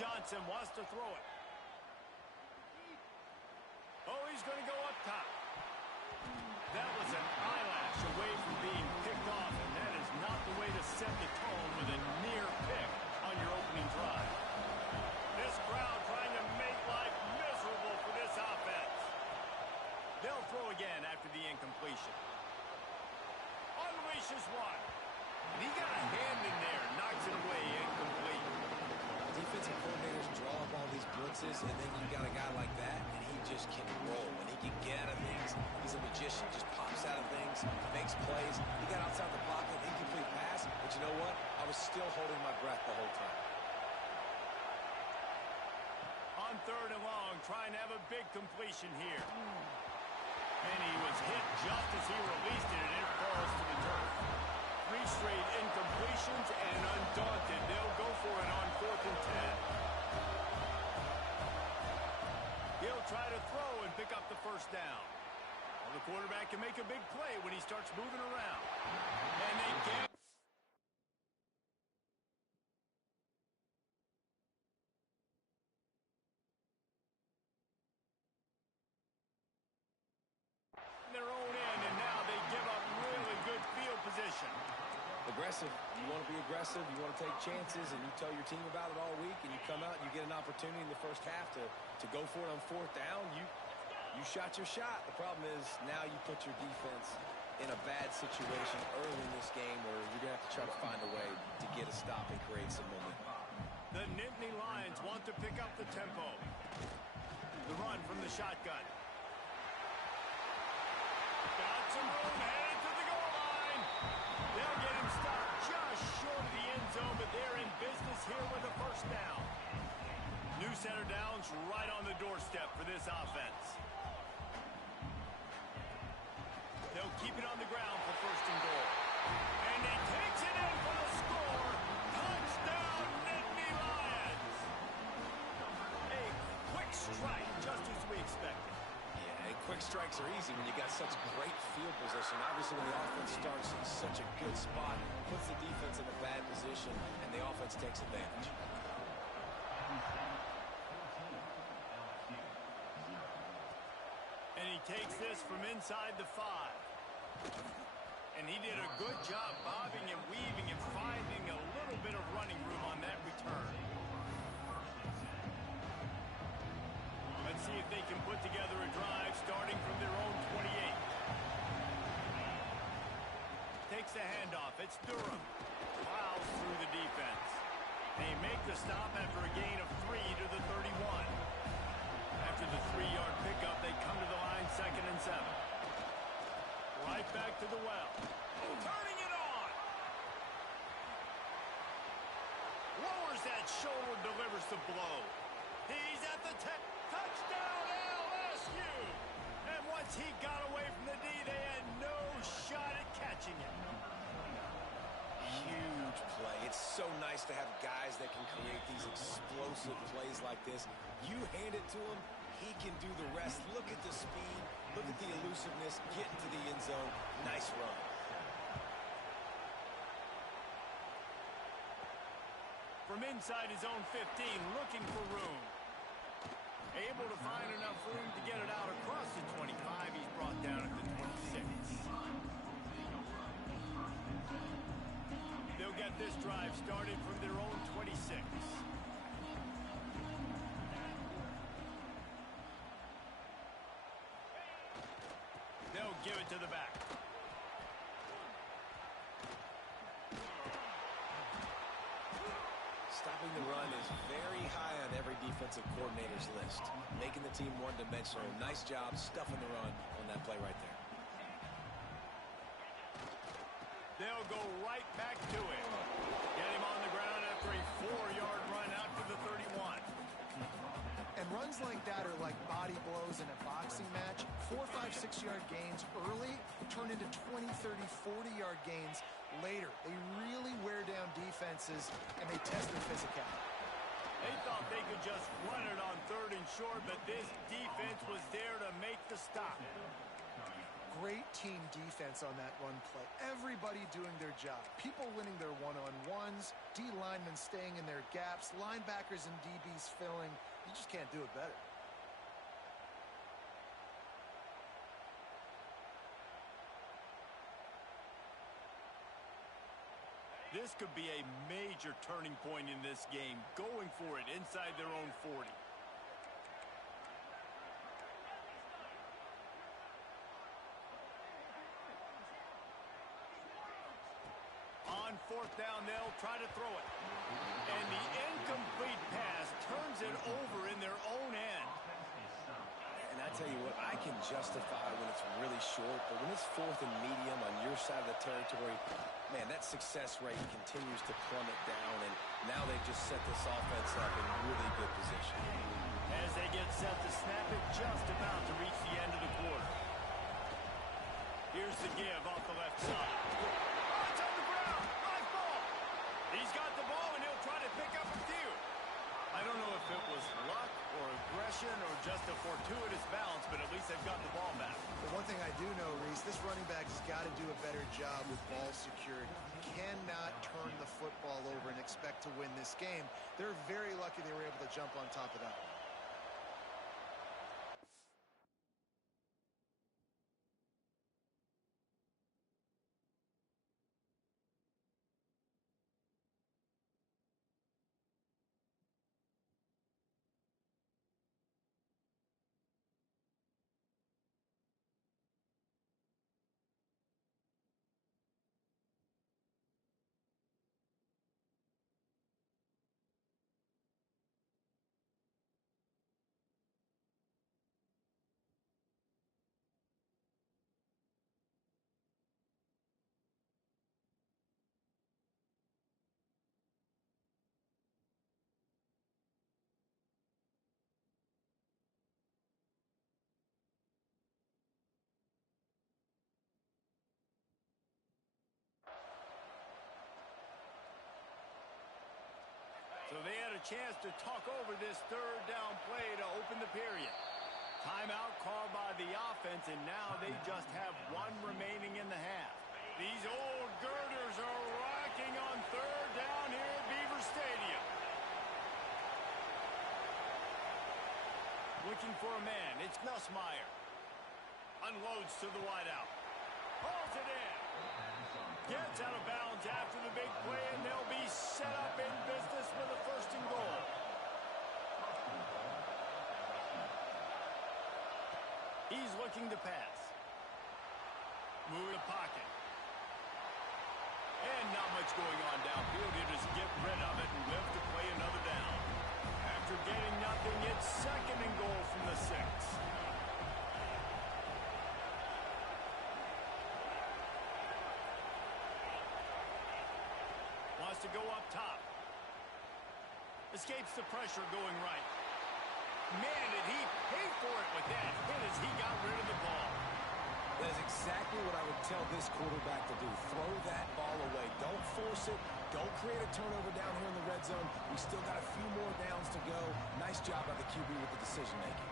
Johnson wants to throw it. Oh, he's going to go up top. That was an eyelash away from being picked off, and that is not the way to set the tone with a near pick on your opening drive. This crowd trying to make life miserable for this offense. They'll throw again after the incompletion. Unleashes one. And he got a hand in there, knocks it away, incomplete. Defensive coordinators draw up all these blitzes, and then you got a guy like that, and he just can roll. And he can get out of things. He's a magician, just pops out of things, makes plays. He got outside the pocket, incomplete pass, but you know what? I was still holding my breath the whole time. On 3rd and long, trying to have a big completion here. And he was hit just as he released it, and it falls to the turf. 3 straight incompletions, and undaunted, they'll go for it on 4th and 10. He'll try to throw and pick up the first down. Well, the quarterback can make a big play when he starts moving around. And they get their own end, and now they give up really good field position. Aggressive. You want to be aggressive. You want to take chances, and you tell your team about it all week, and you come out and you get an opportunity in the first half to go for it on 4th down. You shot your shot. The problem is now you put your defense in a bad situation early in this game where you're going to have to try to find a way to get a stop and create some momentum. The Nittany Lions want to pick up the tempo. The run from the shotgun. Got some room, headed to the goal line. They'll get him stopped just short of the end zone, but they're in business here with a first down. New center downs right on the doorstep for this offense. They'll keep it on the ground for 1st and goal. And he takes it in for the score. Touchdown, Nittany Lions. A quick strike, just as we expected. Yeah, and quick strikes are easy when you got such great field position. Obviously, when the offense starts in such a good spot, puts the defense in a bad position, and the offense takes advantage. And he takes this from inside the 5. And he did a good job bobbing and weaving and finding a little bit of running room on that return. Let's see if they can put together a drive starting from their own 28. Takes the handoff. It's Durham. Plows through the defense. They make the stop after a gain of 3 to the 31. After the 3-yard pickup, they come to the line 2nd and 7. Right back to the well. Turning it on. Lowers that shoulder, delivers the blow. He's at the touchdown, LSU. And once he got away from the D, they had no shot at catching him. Huge play. It's so nice to have guys that can create these explosive plays like this. You hand it to him, he can do the rest. Look at the speed. Look at the elusiveness. Get into the end zone. Nice run. From inside his own 15, looking for room. Able to find enough room to get it out across the 25. He's brought down at the 26. They'll get this drive started from their own 26. They'll give it to the back. Stopping the run is very high on every defensive coordinator's list. Making the team one-dimensional. Nice job stuffing the run on that play right there. They'll go right back to it. Get him on the ground after a 4-yard run out to the 31. And runs like that are like body blows in a boxing match. 4, 5, 6-yard gains early turn into 20, 30, 40-yard gains later. They really wear down defenses, and they test their physicality. They thought they could just run it on 3rd and short, but this defense was there to make the stop. Great team defense on that run play. Everybody doing their job. People winning their one-on-ones, D linemen staying in their gaps, linebackers and DBs filling. You just can't do it better. This could be a major turning point in this game, going for it inside their own 40. On 4th down, they'll try to throw it. And the incomplete pass turns it over in their own end. And I tell you what, I can justify when it's really short, but when it's 4th and medium on your side of the territory, man, that success rate continues to plummet down, and now they've just set this offense up in really good position. As they get set to snap it, just about to reach the end of the quarter. Here's the give off the left side. Oh, it's on the ground. Live ball. He's got the ball, and he'll try to pick up a few. I don't know if it was luck or aggression or just a fortuitous bounce, but at least they've got the ball back. The one thing I do know, Reese, this running back has got to do a better job with ball security. He cannot turn the football over and expect to win this game. They're very lucky they were able to jump on top of that. So they had a chance to talk over this third down play to open the period. Timeout called by the offense, and now they just have one remaining in the half. These old girders are rocking on third down here at Beaver Stadium. Looking for a man. It's Nussmeier. Unloads to the wideout. Pulls it in. Gets out of bounds after the big play, and they'll be set up in business with a first and goal. He's looking to pass. Move the pocket. And not much going on downfield. He'll just get rid of it and live to play another down. After getting nothing, it's second and goal from the 6. Wants to go up top. Escapes the pressure going right. Man, did he pay for it with that hit as he got rid of the ball. That is exactly what I would tell this quarterback to do. Throw that ball away. Don't force it. Don't create a turnover down here in the red zone. We still got a few more downs to go. Nice job by the QB with the decision-making.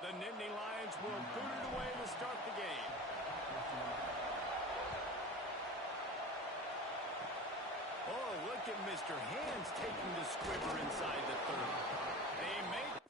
The Nittany Lions will boot it away to start the game. Oh, look at Mr. Hands taking the squibber inside the 30. They make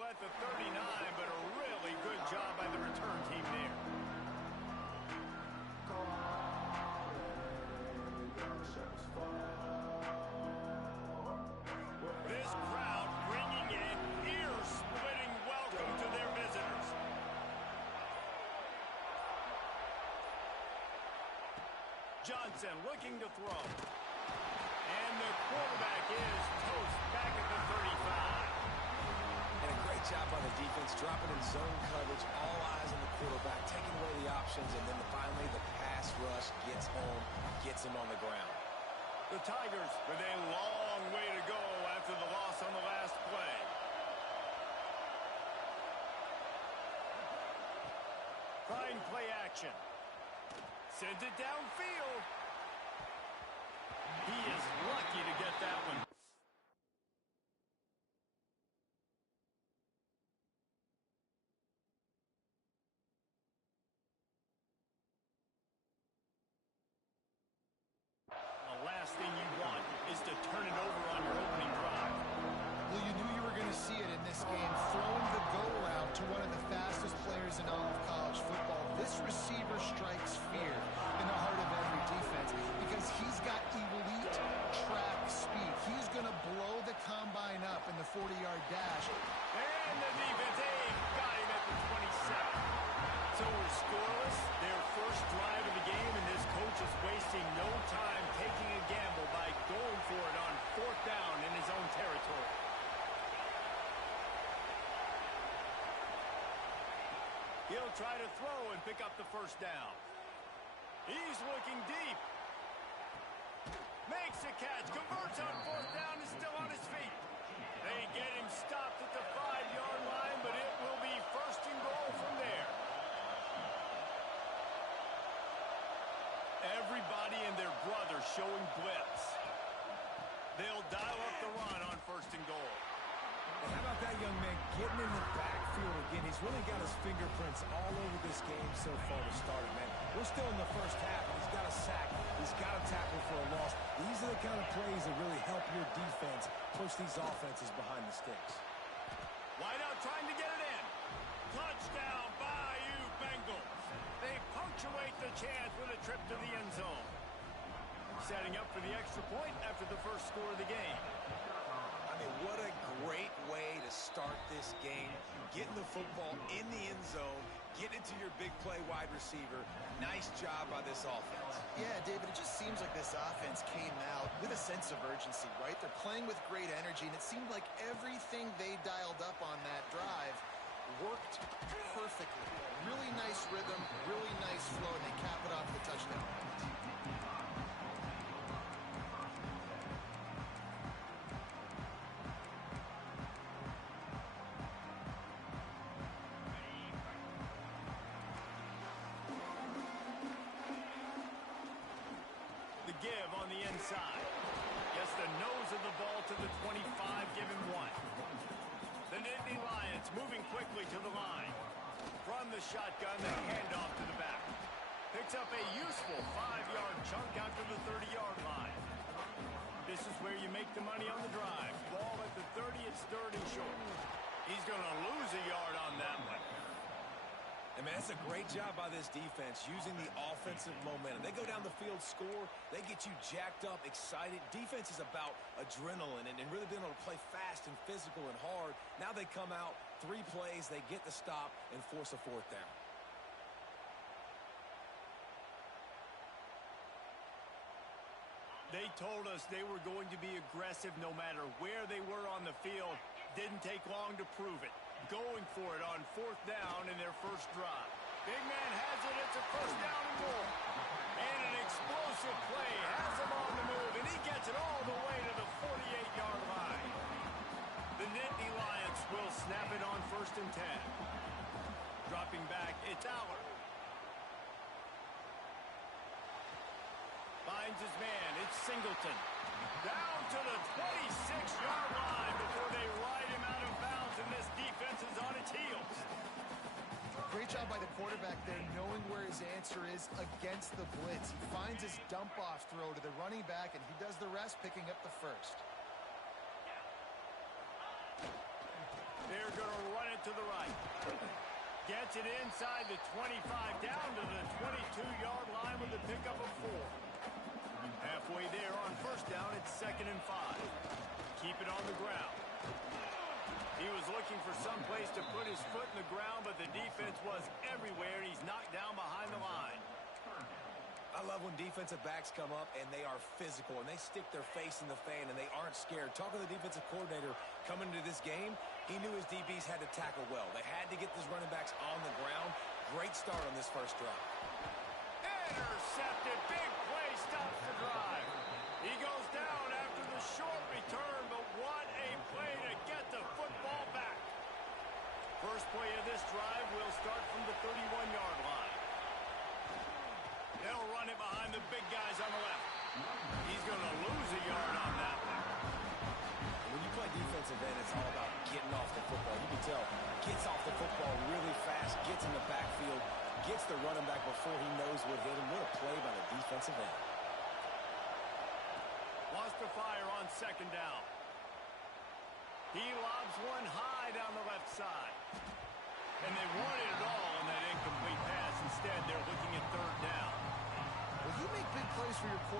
tackle at the 39, but a really good job by the return team there. This crowd bringing in ear-splitting welcome to their visitors. Johnson looking to throw. And the quarterback is toast back at the 35. And a great job by the defense, dropping in zone coverage, all eyes on the quarterback, taking away the options, and then finally the pass rush gets home, gets him on the ground. The Tigers with a long way to go after the loss on the last play. Trying play action. Sends it downfield. He is lucky to get that one. The last thing you want is to turn it over on your opening drive. Well, you knew you were going to see it in this game, throwing the go-around to one of the fastest players in all of college football. This receiver strikes fear in the heart of every defense because he's got elite track speed. He's going to blow the combine up in the 40-yard dash. And the defense got him at the 27. So we're scoreless, their first drive of the game, and this coach is wasting no time taking a gamble by going for it on 4th down in his own territory. He'll try to throw and pick up the first down. He's looking deep. Makes a catch, converts on 4th down, is still on his feet. They get him stopped at the 5-yard line, but it will be 1st and goal from there. Everybody and their brother showing blitz. They'll dial up the run on 1st and goal. And how about that young man getting in the backfield again? He's really got his fingerprints all over this game so far to start it, man. We're still in the first half, and he's got a sack. He's got a tackle for a loss. These are the kind of plays that really help your defense push these offenses behind the sticks. Wideout trying to get it in. Touchdown, Bayou Bengals. They punctuate the chance with a trip to the end zone. Setting up for the extra point after the first score of the game. I mean, what a great way to start this game. Getting the football in the end zone, getting it to your big play wide receiver. Nice job by this offense. Yeah, David, it just seems like this offense came out with a sense of urgency, right? They're playing with great energy, and it seemed like everything they dialed up on that drive worked perfectly. Really nice rhythm, really nice flow, and they cap it off with a touchdown. The give on the inside. Gets the nose of the ball to the 25, give him 1. The Nittany Lions moving quickly to the line. From the shotgun, the handoff to the back. Picks up a useful 5-yard chunk out to the 30-yard line. This is where you make the money on the drive. Ball at the 30, it's 3rd and short. He's going to lose a yard on that one. And man, it's a great job by this defense using the offensive momentum. They go down the field, score, they get you jacked up, excited. Defense is about adrenaline and really being able to play fast and physical and hard. Now they come out, 3 plays, they get the stop and force a 4th down. They told us they were going to be aggressive no matter where they were on the field. Didn't take long to prove it. Going for it on 4th down in their first drive. Big man has it. It's a 1st down and more. And an explosive play has him on the move, and he gets it all the way to the 48-yard line. The Nittany Lions will snap it on 1st and 10. Dropping back, it's Aller. Finds his man. It's Singleton. Down to the 26-yard line before they ride him out of bounds, and this defense is on its heels. Great job by the quarterback there, knowing where his answer is against the blitz. He finds his dump-off throw to the running back, and he does the rest, picking up the first. They're going to run it to the right. Gets it inside the 25, down to the 22-yard line with a pickup of 4. Halfway there on first down, it's 2nd and 5. Keep it on the ground. He was looking for some place to put his foot in the ground, but the defense was everywhere, and he's knocked down behind the line. I love when defensive backs come up and they are physical and they stick their face in the fan and they aren't scared. Talking to the defensive coordinator coming into this game, he knew his DBs had to tackle well. They had to get these running backs on the ground. Great start on this first drive. Intercepted. Big play stops the drive. He goes down after the short return, but what a play to get the football back. First play of this drive will start from the 31-yard line. They'll run it behind the big guys on the left. He's going to lose a yard on that one. When you play defensive end, it's all about getting off the football. You can tell, gets off the football really fast, gets in the backfield, gets the running back before he knows what hit him. What a play by the defensive end. Wants to fire on 2nd down. He lobs one high down the left side. And they wanted it all on that incomplete pass. Instead, they're looking at 3rd down. Well, you make big plays for your quarterback.